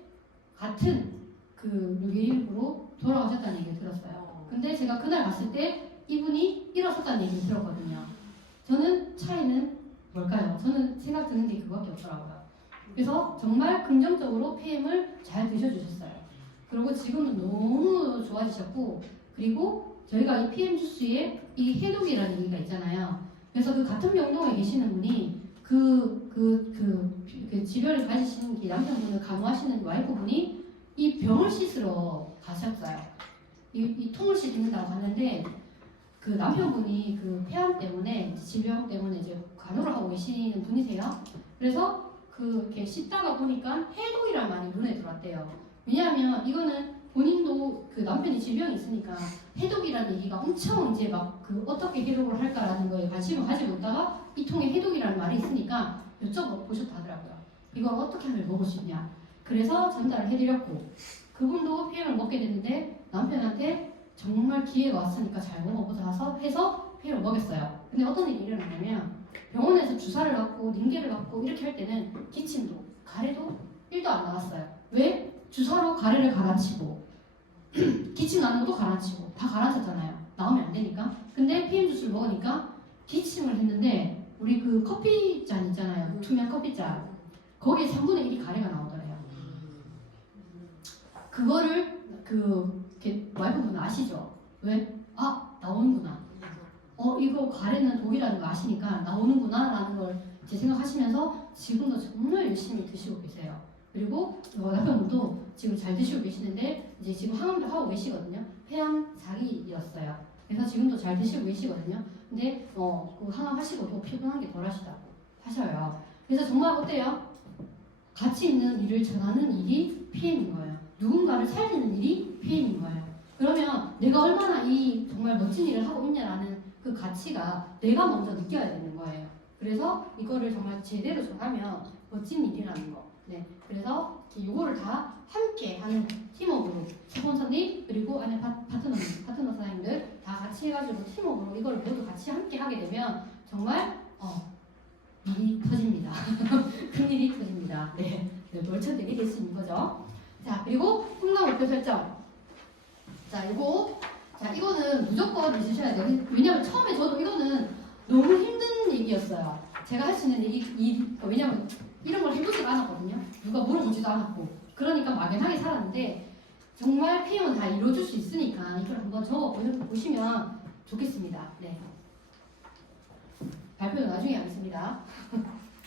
같은 그 류기릭으로 돌아가셨다는 얘기를 들었어요. 근데 제가 그날 갔을 때 이분이 일어섰다는 얘기를 들었거든요. 저는 차이는 뭘까요? 저는 생각 드는 게 그거밖에 없더라고요. 그래서 정말 긍정적으로 PM을 잘 드셔주셨어요. 그리고 지금은 너무 좋아지셨고 그리고 저희가 이 PM 주스에 이 해독이라는 얘기가 있잖아요. 그래서 그 같은 병동에 계시는 분이 그 질병을 가지신 남편분을 간호하시는 와이프분이 이 병을 씻으러 가셨어요. 이 통을 씻는다고 갔는데 그 남편분이 그 폐암 때문에 질병 때문에 이제 간호를 하고 계시는 분이세요. 그래서 이렇게 씻다가 보니까 해독이란 말이 눈에 들어왔대요. 왜냐하면 이거는 본인도 그 남편이 질병이 있으니까 해독이라는 얘기가 엄청 이제 막 그 어떻게 해독을 할까라는 거에 관심을 가지고 있다가 이 통에 해독이라는 말이 있으니까 여쭤보셨다 하더라고요. 이걸 어떻게 하면 먹을 수 있냐. 그래서 전달을 해드렸고 그분도 폐렴을 먹게 됐는데 남편한테 정말 기회가 왔으니까 잘 먹어보자 해서 폐렴을 먹였어요. 근데 어떤 일이 일어나냐면 병원에서 주사를 맞고 링겔을 맞고 이렇게 할 때는 기침도 가래도 1도 안 나왔어요. 왜? 주사로 가래를 가라앉히고 기침 나는 것도 가라앉히고 다 가라앉혔잖아요. 나오면 안 되니까. 근데 PM 주스를 먹으니까 기침을 했는데 우리 그 커피잔 있잖아요. 투명 커피잔. 거기에 3분의 1이 가래가 나오더래요. 그거를 와이프분 아시죠? 왜? 아 나오는구나. 이거 가래는 독이라는 거 아시니까 나오는구나 라는 걸 이제 생각하시면서 지금도 정말 열심히 드시고 계세요. 그리고 남편분도 지금 잘 드시고 계시는데 이제 지금 항암도 하고 계시거든요. 폐암 4기였어요. 그래서 지금도 잘 드시고 계시거든요. 근데 그 항암하시고도 피곤한 게 덜 하셔요. 그래서 정말 어때요? 가치 있는 일을 전하는 일이 PM인 거예요. 누군가를 살리는 일이 PM인 거예요. 그러면 내가 얼마나 이 정말 멋진 일을 하고 있냐라는 그 가치가 내가 먼저 느껴야 되는 거예요. 그래서 이거를 정말 제대로 전하면 멋진 일이라는 거. 네, 그래서 이거를 다 함께 하는 팀워크로 스폰서님 그리고 안에 파트너 사장님들 다 같이 해가지고 팀워크로 이걸 모두 같이 함께 하게 되면 정말 일이 터집니다. 큰 일이 터집니다. 네, 멀쩡하게 될 수 있는 거죠. 자, 그리고 풍랑 목표 설정. 자, 이거는 무조건 해주셔야 돼요. 왜냐면 처음에 저도 이거는 너무 힘든 얘기였어요. 제가 할 수 있는 얘기, 왜냐면 이런 걸 해보지도 않았거든요. 누가 물어보지도 않았고. 그러니까 막연하게 살았는데 정말 PM은 다 이루어줄 수 있으니까 이걸 한번 적어보시면 좋겠습니다. 네. 발표는 나중에 하겠습니다.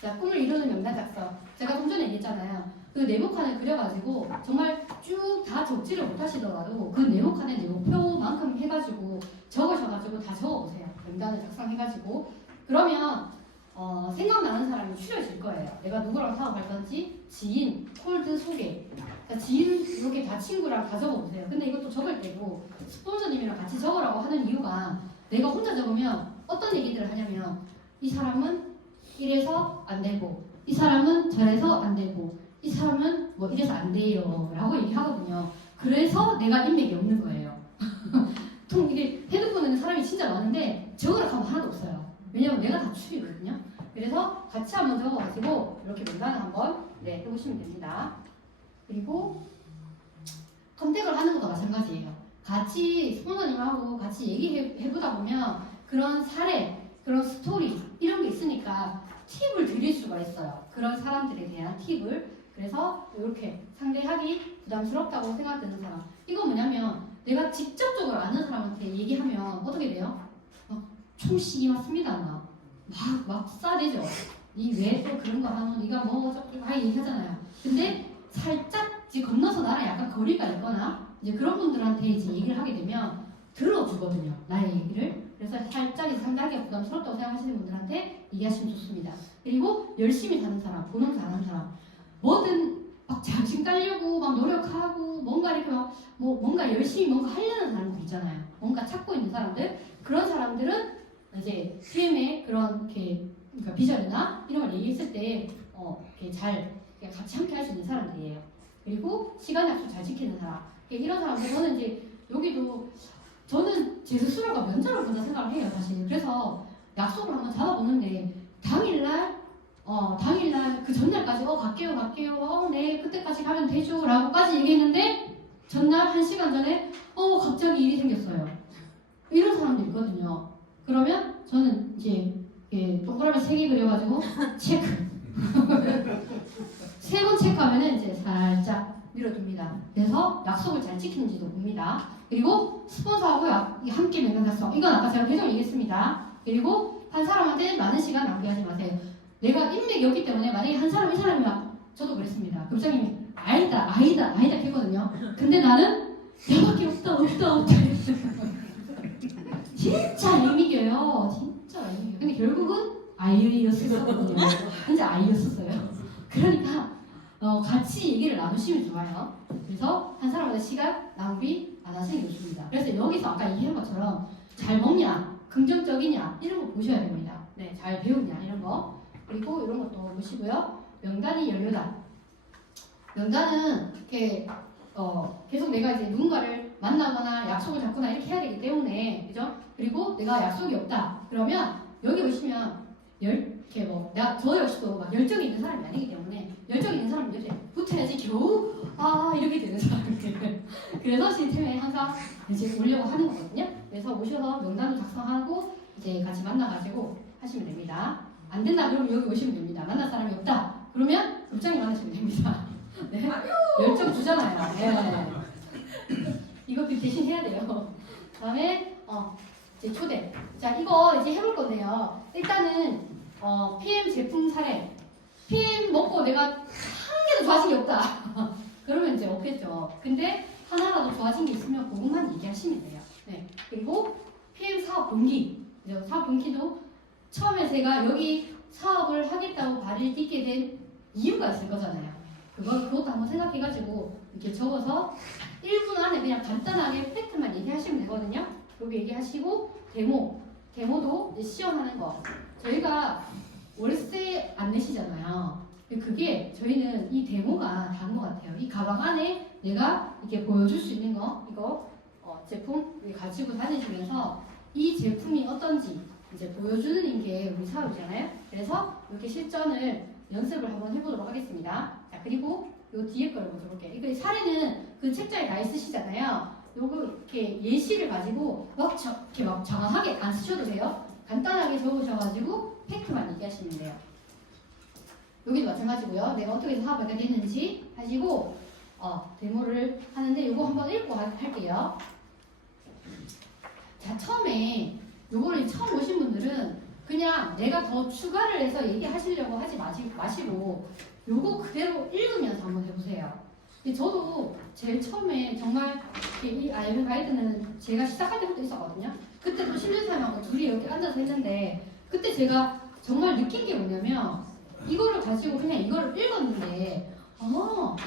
자, 꿈을 이루는 명단 작성. 제가 좀 전에 얘기했잖아요. 그 네모칸을 그려가지고 정말 쭉 다 적지를 못하시더라도 그 네모칸의 목표만큼 해가지고 적으셔가지고 다 적어보세요. 명단을 작성해가지고 그러면 생각나는 사람이 추려질 거예요. 내가 누구랑 사업할 건지 지인, 콜드 소개. 그러니까 지인 이렇게 다 친구랑 다 적어보세요. 근데 이것도 적을 때도 스폰서님이랑 같이 적으라고 하는 이유가 내가 혼자 적으면 어떤 얘기들을 하냐면 이 사람은 이래서 안 되고 이 사람은 저래서 안 되고 이 사람은 뭐 이래서 안 돼요 라고 얘기하거든요. 그래서 내가 인맥이 없는 거예요. 이게 핸드폰에는 사람이 진짜 많은데 적으라고 하면 하나도 없어요. 왜냐면 내가 다 추리거든요. 그래서 같이 한번 적어가지고 이렇게 명단을 한번 해보시면 됩니다. 그리고 컨택을 하는 것도 마찬가지예요. 같이 스폰서님하고 같이 얘기해보다 보면 그런 사례, 그런 스토리 이런 게 있으니까 팁을 드릴 수가 있어요. 그런 사람들에 대한 팁을. 그래서 이렇게 상대하기 부담스럽다고 생각되는 사람. 이거 뭐냐면 내가 직접적으로 아는 사람한테 얘기하면 어떻게 돼요? 총식이 맞습니다. 막 싸대죠. 니 왜 또 그런 거 하노? 니가 뭐 어쩌고 얘기하잖아요. 근데 살짝 이제 건너서 나랑 약간 거리가 있거나 이제 그런 분들한테 이제 얘기를 하게 되면 들어주거든요. 나의 얘기를. 그래서 살짝 상당히 부담스럽다고 생각하시는 분들한테 얘기하시면 좋습니다. 그리고 열심히 사는 사람, 본업 잘하는 사람, 뭐든 막 자신 깔려고 막 노력하고 뭔가 이렇게 뭔가 열심히 뭔가 하려는 사람들 있잖아요. 뭔가 찾고 있는 사람들. 그런 사람들은 이제 PM의 그런 그러니까 비전이나 이런 걸 얘기했을 때 이렇게 잘 같이 함께 할 수 있는 사람들이에요. 그리고 시간 약속 잘 지키는 사람. 이런 사람들 저는 이제 여기도 저는 제 스스로가 면접을 본다 생각을 해요, 사실. 그래서 약속을 한번 잡아보는데 당일날 그 전날까지 갈게요. 네, 그때까지 가면 되죠. 라고까지 얘기했는데 전날 1시간 전에 갑자기 일이 생겼어요. 이런 사람도 있거든요. 그러면 저는 이제 동그라미 3개 그려가지고 체크. 3번 체크하면은 이제 살짝 밀어줍니다. 그래서 약속을 잘 지키는지도 봅니다. 그리고 스폰서하고 함께 명단 작성. 이건 아까 제가 계속 얘기했습니다. 그리고 한 사람한테 많은 시간 낭비하지 마세요. 내가 인맥이 없기 때문에 만약에 이 사람이 저도 그랬습니다. 급장님이 아니다 했거든요. 근데 나는 내밖에 없다. 진짜 안 이겨요. 근데 결국은 아이였었거든요. 진짜 아이였었어요. 그런데 같이 얘기를 나누시면 좋아요. 그래서 한 사람마다 시간 낭비 안 하시는 게 좋습니다. 그래서 여기서 아까 얘기한 것처럼 잘 먹냐, 긍정적이냐 이런 거 보셔야 됩니다. 네, 잘 배우냐 이런 거. 그리고 이런 것도 보시고요. 명단이 연료다. 명단은 이렇게 계속 내가 이제 누군가를 만나거나 약속을 잡거나 이렇게 해야 되기 때문에 그죠? 그리고 내가 약속이 없다. 그러면 여기 오시면 이렇게 저 역시도 막 열정이 있는 사람이 아니기 때문에 열정이 있는 사람은 이제 붙어야지 겨우 이렇게 되는 사람들. 그래서 시스템에 항상 이제 오려고 하는 거거든요. 그래서 오셔서 명단도 작성하고 이제 같이 만나가지고 하시면 됩니다. 안 된다 그러면 여기 오시면 됩니다. 만날 사람이 없다 그러면 국장님 만나시면 됩니다. 네. 열정 주잖아요. 네. 이거 대신 해야 돼요. 그다음에 이제 초대. 자 이거 이제 해볼 건데요. 일단은 PM 제품 사례. PM 먹고 내가 한 개도 좋아진 게 없다. 그러면 이제 없겠죠. 근데 하나라도 좋아진 게 있으면 그것만 얘기하시면 돼요. 네. 그리고 PM 사업 동기. 사업 동기도 처음에 제가 여기 사업을 하겠다고 발을 딛게 된 이유가 있을 거잖아요. 그것도 한번 생각해가지고 이렇게 적어서 1분 안에 그냥 간단하게 팩트만 얘기하시면 되거든요. 여기 얘기하시고 데모도 이제 시연하는 거. 저희가 월세 안 내시잖아요. 그게 저희는 이 데모가 다른 것 같아요. 이 가방 안에 내가 이렇게 보여줄 수 있는 거 이거 제품 가지고 다니시면서 이 제품이 어떤지 이제 보여주는 게 우리 사업이잖아요. 그래서 이렇게 실전을 연습을 한번 해보도록 하겠습니다. 자 그리고 요 뒤에 걸 먼저 볼게요. 이거 사례는 그 책자에 다 있으시잖아요. 요거 이렇게 예시를 가지고 이렇게 막 장황하게 안 쓰셔도 돼요. 간단하게 적으셔가지고 팩트만 얘기하시면 돼요. 여기도 마찬가지고요. 내가 어떻게 해서 사업을 하게 됐는지 하시고 데모를 하는데 요거 한번 읽고 할게요. 자 처음에 요거를 처음 오신 분들은 그냥 내가 더 추가를 해서 얘기하시려고 하지 마시고 요거 그대로 읽으면서 한번 해보세요. 근데 저도 제일 처음에 정말 이 IM 가이드는 제가 시작할 때부터 있었거든요. 그때도 신준사님하고 둘이 이렇게 앉아서 했는데 그때 제가 정말 느낀 게 뭐냐면 이거를 가지고 그냥 이거를 읽었는데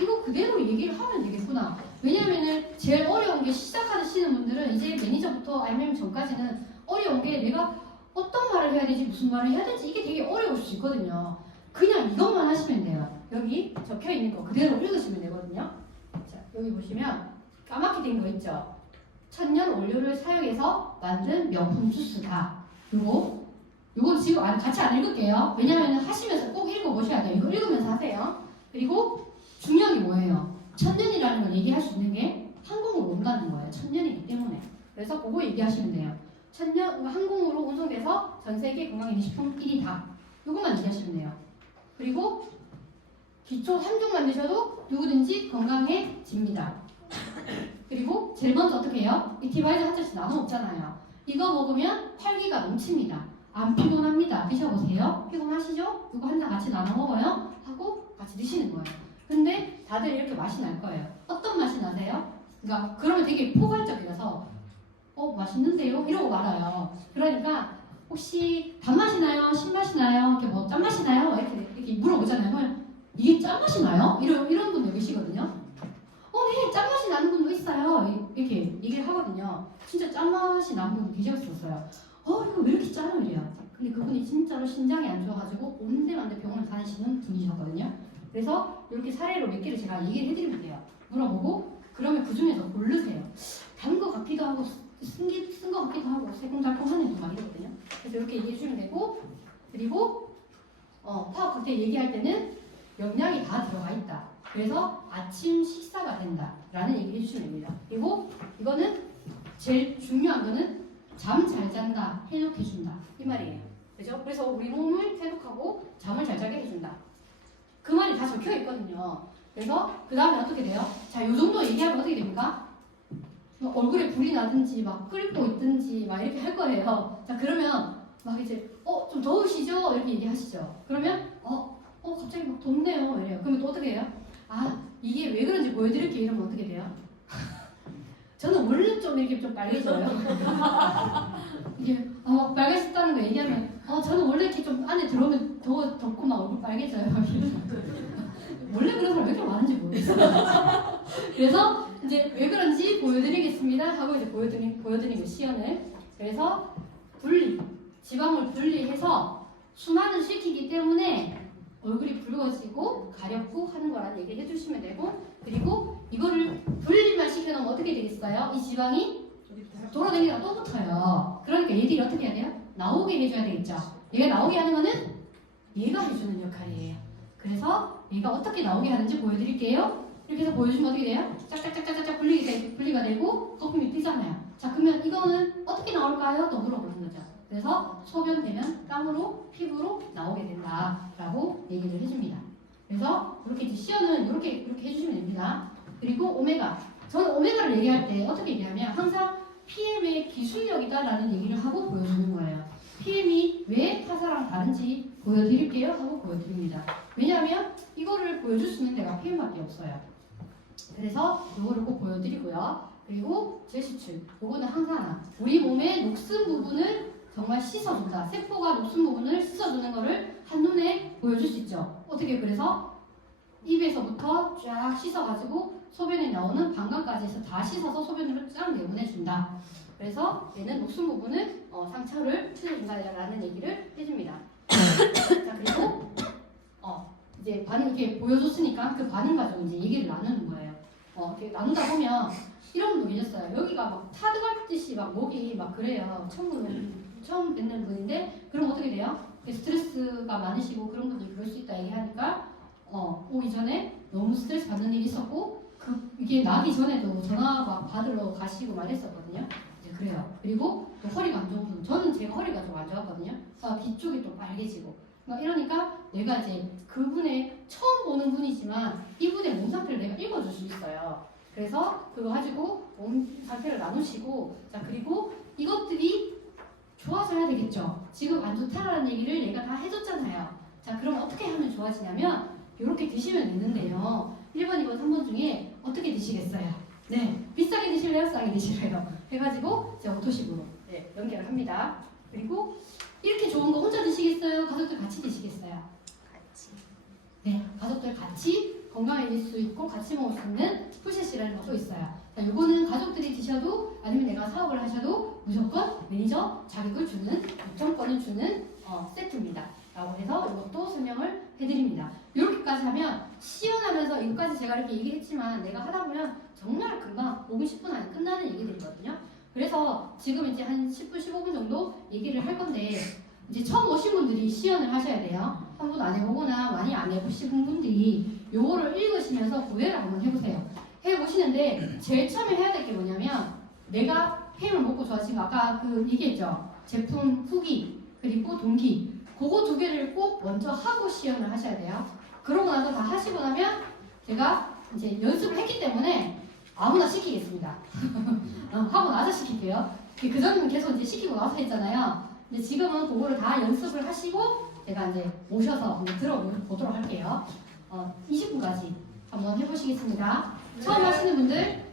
이거 그대로 얘기를 하면 되겠구나. 왜냐면은 제일 어려운 게 시작하시는 분들은 이제 매니저부터 IM 전까지는 어려운 게 내가 어떤 말을 해야 되지 무슨 말을 해야 되지 이게 되게 어려울 수 있거든요. 그냥 이것만 하시면 돼요. 여기 적혀있는 거 그대로 읽으시면 되거든요. 자 여기 보시면 까맣게 된 거 있죠. 천년 원료를 사용해서 만든 명품 주스다. 요건 지금 같이 안 읽을게요. 왜냐면 하시면서 꼭 읽어보셔야 돼요. 이거 읽으면서 하세요. 그리고 중요한 게 뭐예요? 천년이라는 걸 얘기할 수 있는 게 항공으로 온다는 거예요. 천년이기 때문에. 그래서 그거 얘기하시면 돼요. 천년 항공으로 운송돼서 전 세계 건강기능식품 1위다. 요것만 얘기하시면 돼요. 그리고 기초 3종 만드셔도 누구든지 건강해집니다. 그리고 제일 먼저 어떻게 해요? 이 디바이저 한 잔씩 나눠 먹잖아요. 이거 먹으면 활기가 넘칩니다. 안 피곤합니다. 드셔보세요. 피곤하시죠? 이거 한 잔 같이 나눠 먹어요. 하고 같이 드시는 거예요. 근데 다들 이렇게 맛이 날 거예요. 어떤 맛이 나세요? 그러니까 그러면 되게 포괄적이라서 맛있는데요? 이러고 말아요. 그러니까 혹시 단맛이 나요? 신맛이 나요? 이렇게 뭐 짠맛이 나요? 이렇게 물어보잖아요. 그러면 이게 짠맛이 나요? 이런 분들 계시거든요. 네, 짠맛이 나는 분도 있어요. 이렇게 얘기를 하거든요. 진짜 짠맛이 나는 분도 계셨었어요. 이거 왜 이렇게 짜요? 이래요. 근데 그분이 진짜로 신장이 안 좋아가지고 온데만데 병원을 다니시는 분이셨거든요. 그래서 이렇게 사례로 몇 개를 제가 얘기를 해드리면 돼요. 물어보고 그러면 그 중에서 고르세요. 단 거 같기도 하고 쓴 거 같기도 하고 새콤달콤한 애도 막 이러거든요. 그래서 이렇게 얘기해 주면 되고 그리고 파워 칵테일 얘기할 때는 영양이 다 들어가 있다. 그래서 아침 식사가 된다 라는 얘기 해주시면 됩니다. 그리고 이거는 제일 중요한 거는 잠 잘 잔다, 해독해준다 이 말이에요. 그죠? 그래서 우리 몸을 해독하고 잠을 잘 자게 해준다. 그 말이 다 적혀 있거든요. 그래서 그 다음에 어떻게 돼요? 자, 요 정도 얘기하면 어떻게 됩니까? 얼굴에 불이 나든지 막 끓고 있든지 막 이렇게 할 거예요. 자, 그러면 막 이제 좀 더우시죠? 이렇게 얘기하시죠. 그러면 갑자기 막 덥네요. 이래요. 그러면 또 어떻게 해요? 이게 왜 그런지 보여드릴게요. 이러면 어떻게 돼요? 저는 원래 좀 이렇게 좀 빨개져요. 이게 빨개졌다는 거 얘기하면 저는 원래 이렇게 좀 안에 들어오면 덥고 막 얼굴 빨개져요. 원래 그런 사람 왜 이렇게 그래서 이제 왜 그런지 보여드리겠습니다 하고 이제 보여드린 시연을. 그래서 지방을 분리해서 순환을 시키기 때문에 얼굴이 붉어지고 가렵고 하는 거라는 얘기를 해주시면 되고, 그리고 이거를 분리만 시켜놓으면 어떻게 되겠어요? 이 지방이 돌아다니다가 또 붙어요. 그러니까 얘들이 어떻게 해야 돼요? 나오게 해줘야 되겠죠. 얘가 나오게 하는 거는 얘가 해주는 역할이에요. 그래서 얘가 어떻게 나오게 하는지 보여드릴게요. 이렇게 해서 보여주면 어떻게 돼요? 짝짝짝짝짝 분리가 되고 거품이 뜨잖아요. 자, 그러면 이거는 어떻게 나올까요? 또 물어보는 거죠. 그래서 소변되면 땀으로 피부로 나오게 된다라고 얘기를 해줍니다. 그래서 이렇게 이제 시연은 이렇게 해주시면 됩니다. 그리고 오메가, 저는 오메가를 얘기할 때 어떻게 얘기하면 항상 PM의 기술력이다라는 얘기를 하고 보여주는 거예요. PM이 왜 타사랑 다른지 보여드릴게요 하고 보여드립니다. 왜냐하면 이거를 보여줄 수 있는 데가 PM밖에 없어요. 그래서 이거를 꼭 보여드리고요. 그리고 제시출, 이거는 항상 우리 몸의 녹슨 부분을 정말 씻어준다. 세포가 녹슨 부분을 씻어주는 거를 한눈에 보여줄 수 있죠. 어떻게, 그래서 입에서부터 쫙 씻어가지고 소변에 나오는 방광까지 해서 다 씻어서 소변으로 쫙 내보내준다. 그래서 얘는 녹슨 부분을 상처를 치료준다라는 얘기를 해줍니다. 자, 그리고 이제 반응 이렇게 보여줬으니까 그 반응 가지고 이제 얘기를 나누는 거예요. 이렇게 나누다 보면 이런 분도 계셨어요. 여기가 막 타들어가듯이 막 목이 막 그래요. 처음 뵙는 분인데, 그럼 어떻게 돼요? 스트레스가 많으시고 그런 분들이 그럴 수 있다 얘기하니까 오기 전에 너무 스트레스 받는 일이 있었고 이게 나기 전에도 전화 막 받으러 가시고 말했었거든요. 이제 그래요. 그리고 또 허리가 안 좋은 분, 저는 제가 허리가 좀 안 좋았거든요. 뒤쪽이 또 빨개지고 막 이러니까 내가 이제 그분의 처음 보는 분이지만 이분의 몸 상태를 내가 읽어줄 수 있어요. 그래서 그거 가지고 몸 상태를 나누시고, 자, 그리고 이것들이 좋아져야 되겠죠. 지금 안 좋다라는 얘기를 내가 다 해줬잖아요. 자, 그럼 어떻게 하면 좋아지냐면 이렇게 드시면 되는데요. 1번, 2번, 3번 중에 어떻게 드시겠어요? 네, 비싸게 드실래요? 싸게 드실래요? 해가지고 이제 오토식으로 연결을 합니다. 그리고 이렇게 좋은 거 혼자 드시겠어요? 가족들 같이 드시겠어요? 같이. 네, 가족들 같이 건강해질 수 있고 같이 먹을 수 있는 풀셋이라는 것도 있어요. 자, 이거는 가족들이 드셔도 아니면 내가 사업을 하셔도 무조건 매니저 자격을 주는, 입점권을 주는 세트입니다. 라고 해서 이것도 설명을 해드립니다. 이렇게까지 하면 시연하면서 이것까지 제가 이렇게 얘기했지만 내가 하다 보면 정말 금방 5분, 10분 안에 끝나는 얘기들이거든요. 그래서 지금 이제 한 10분, 15분 정도 얘기를 할 건데, 이제 처음 오신 분들이 시연을 하셔야 돼요. 한 번도 안 해보거나 많이 안 해보신 분들이 요거를 읽으시면서 구애를 한번 해보세요. 해보시는데 제일 처음에 해야 될 게 뭐냐면, 내가 햄을 먹고 좋아하시는 거 아까 그 얘기했죠. 제품 후기 그리고 동기, 그거 두 개를 꼭 먼저 하고 시연을 하셔야 돼요. 그러고 나서 다 하시고 나면 제가 이제 연습을 했기 때문에 아무나 시키겠습니다. 하고 나서 시킬게요. 그 전에는 계속 이제 시키고 나서 했잖아요. 근데 지금은 그거를 다 연습을 하시고 제가 이제 모셔서 들어보도록 할게요. 20분까지 한번 해보시겠습니다. 처음 하시는 분들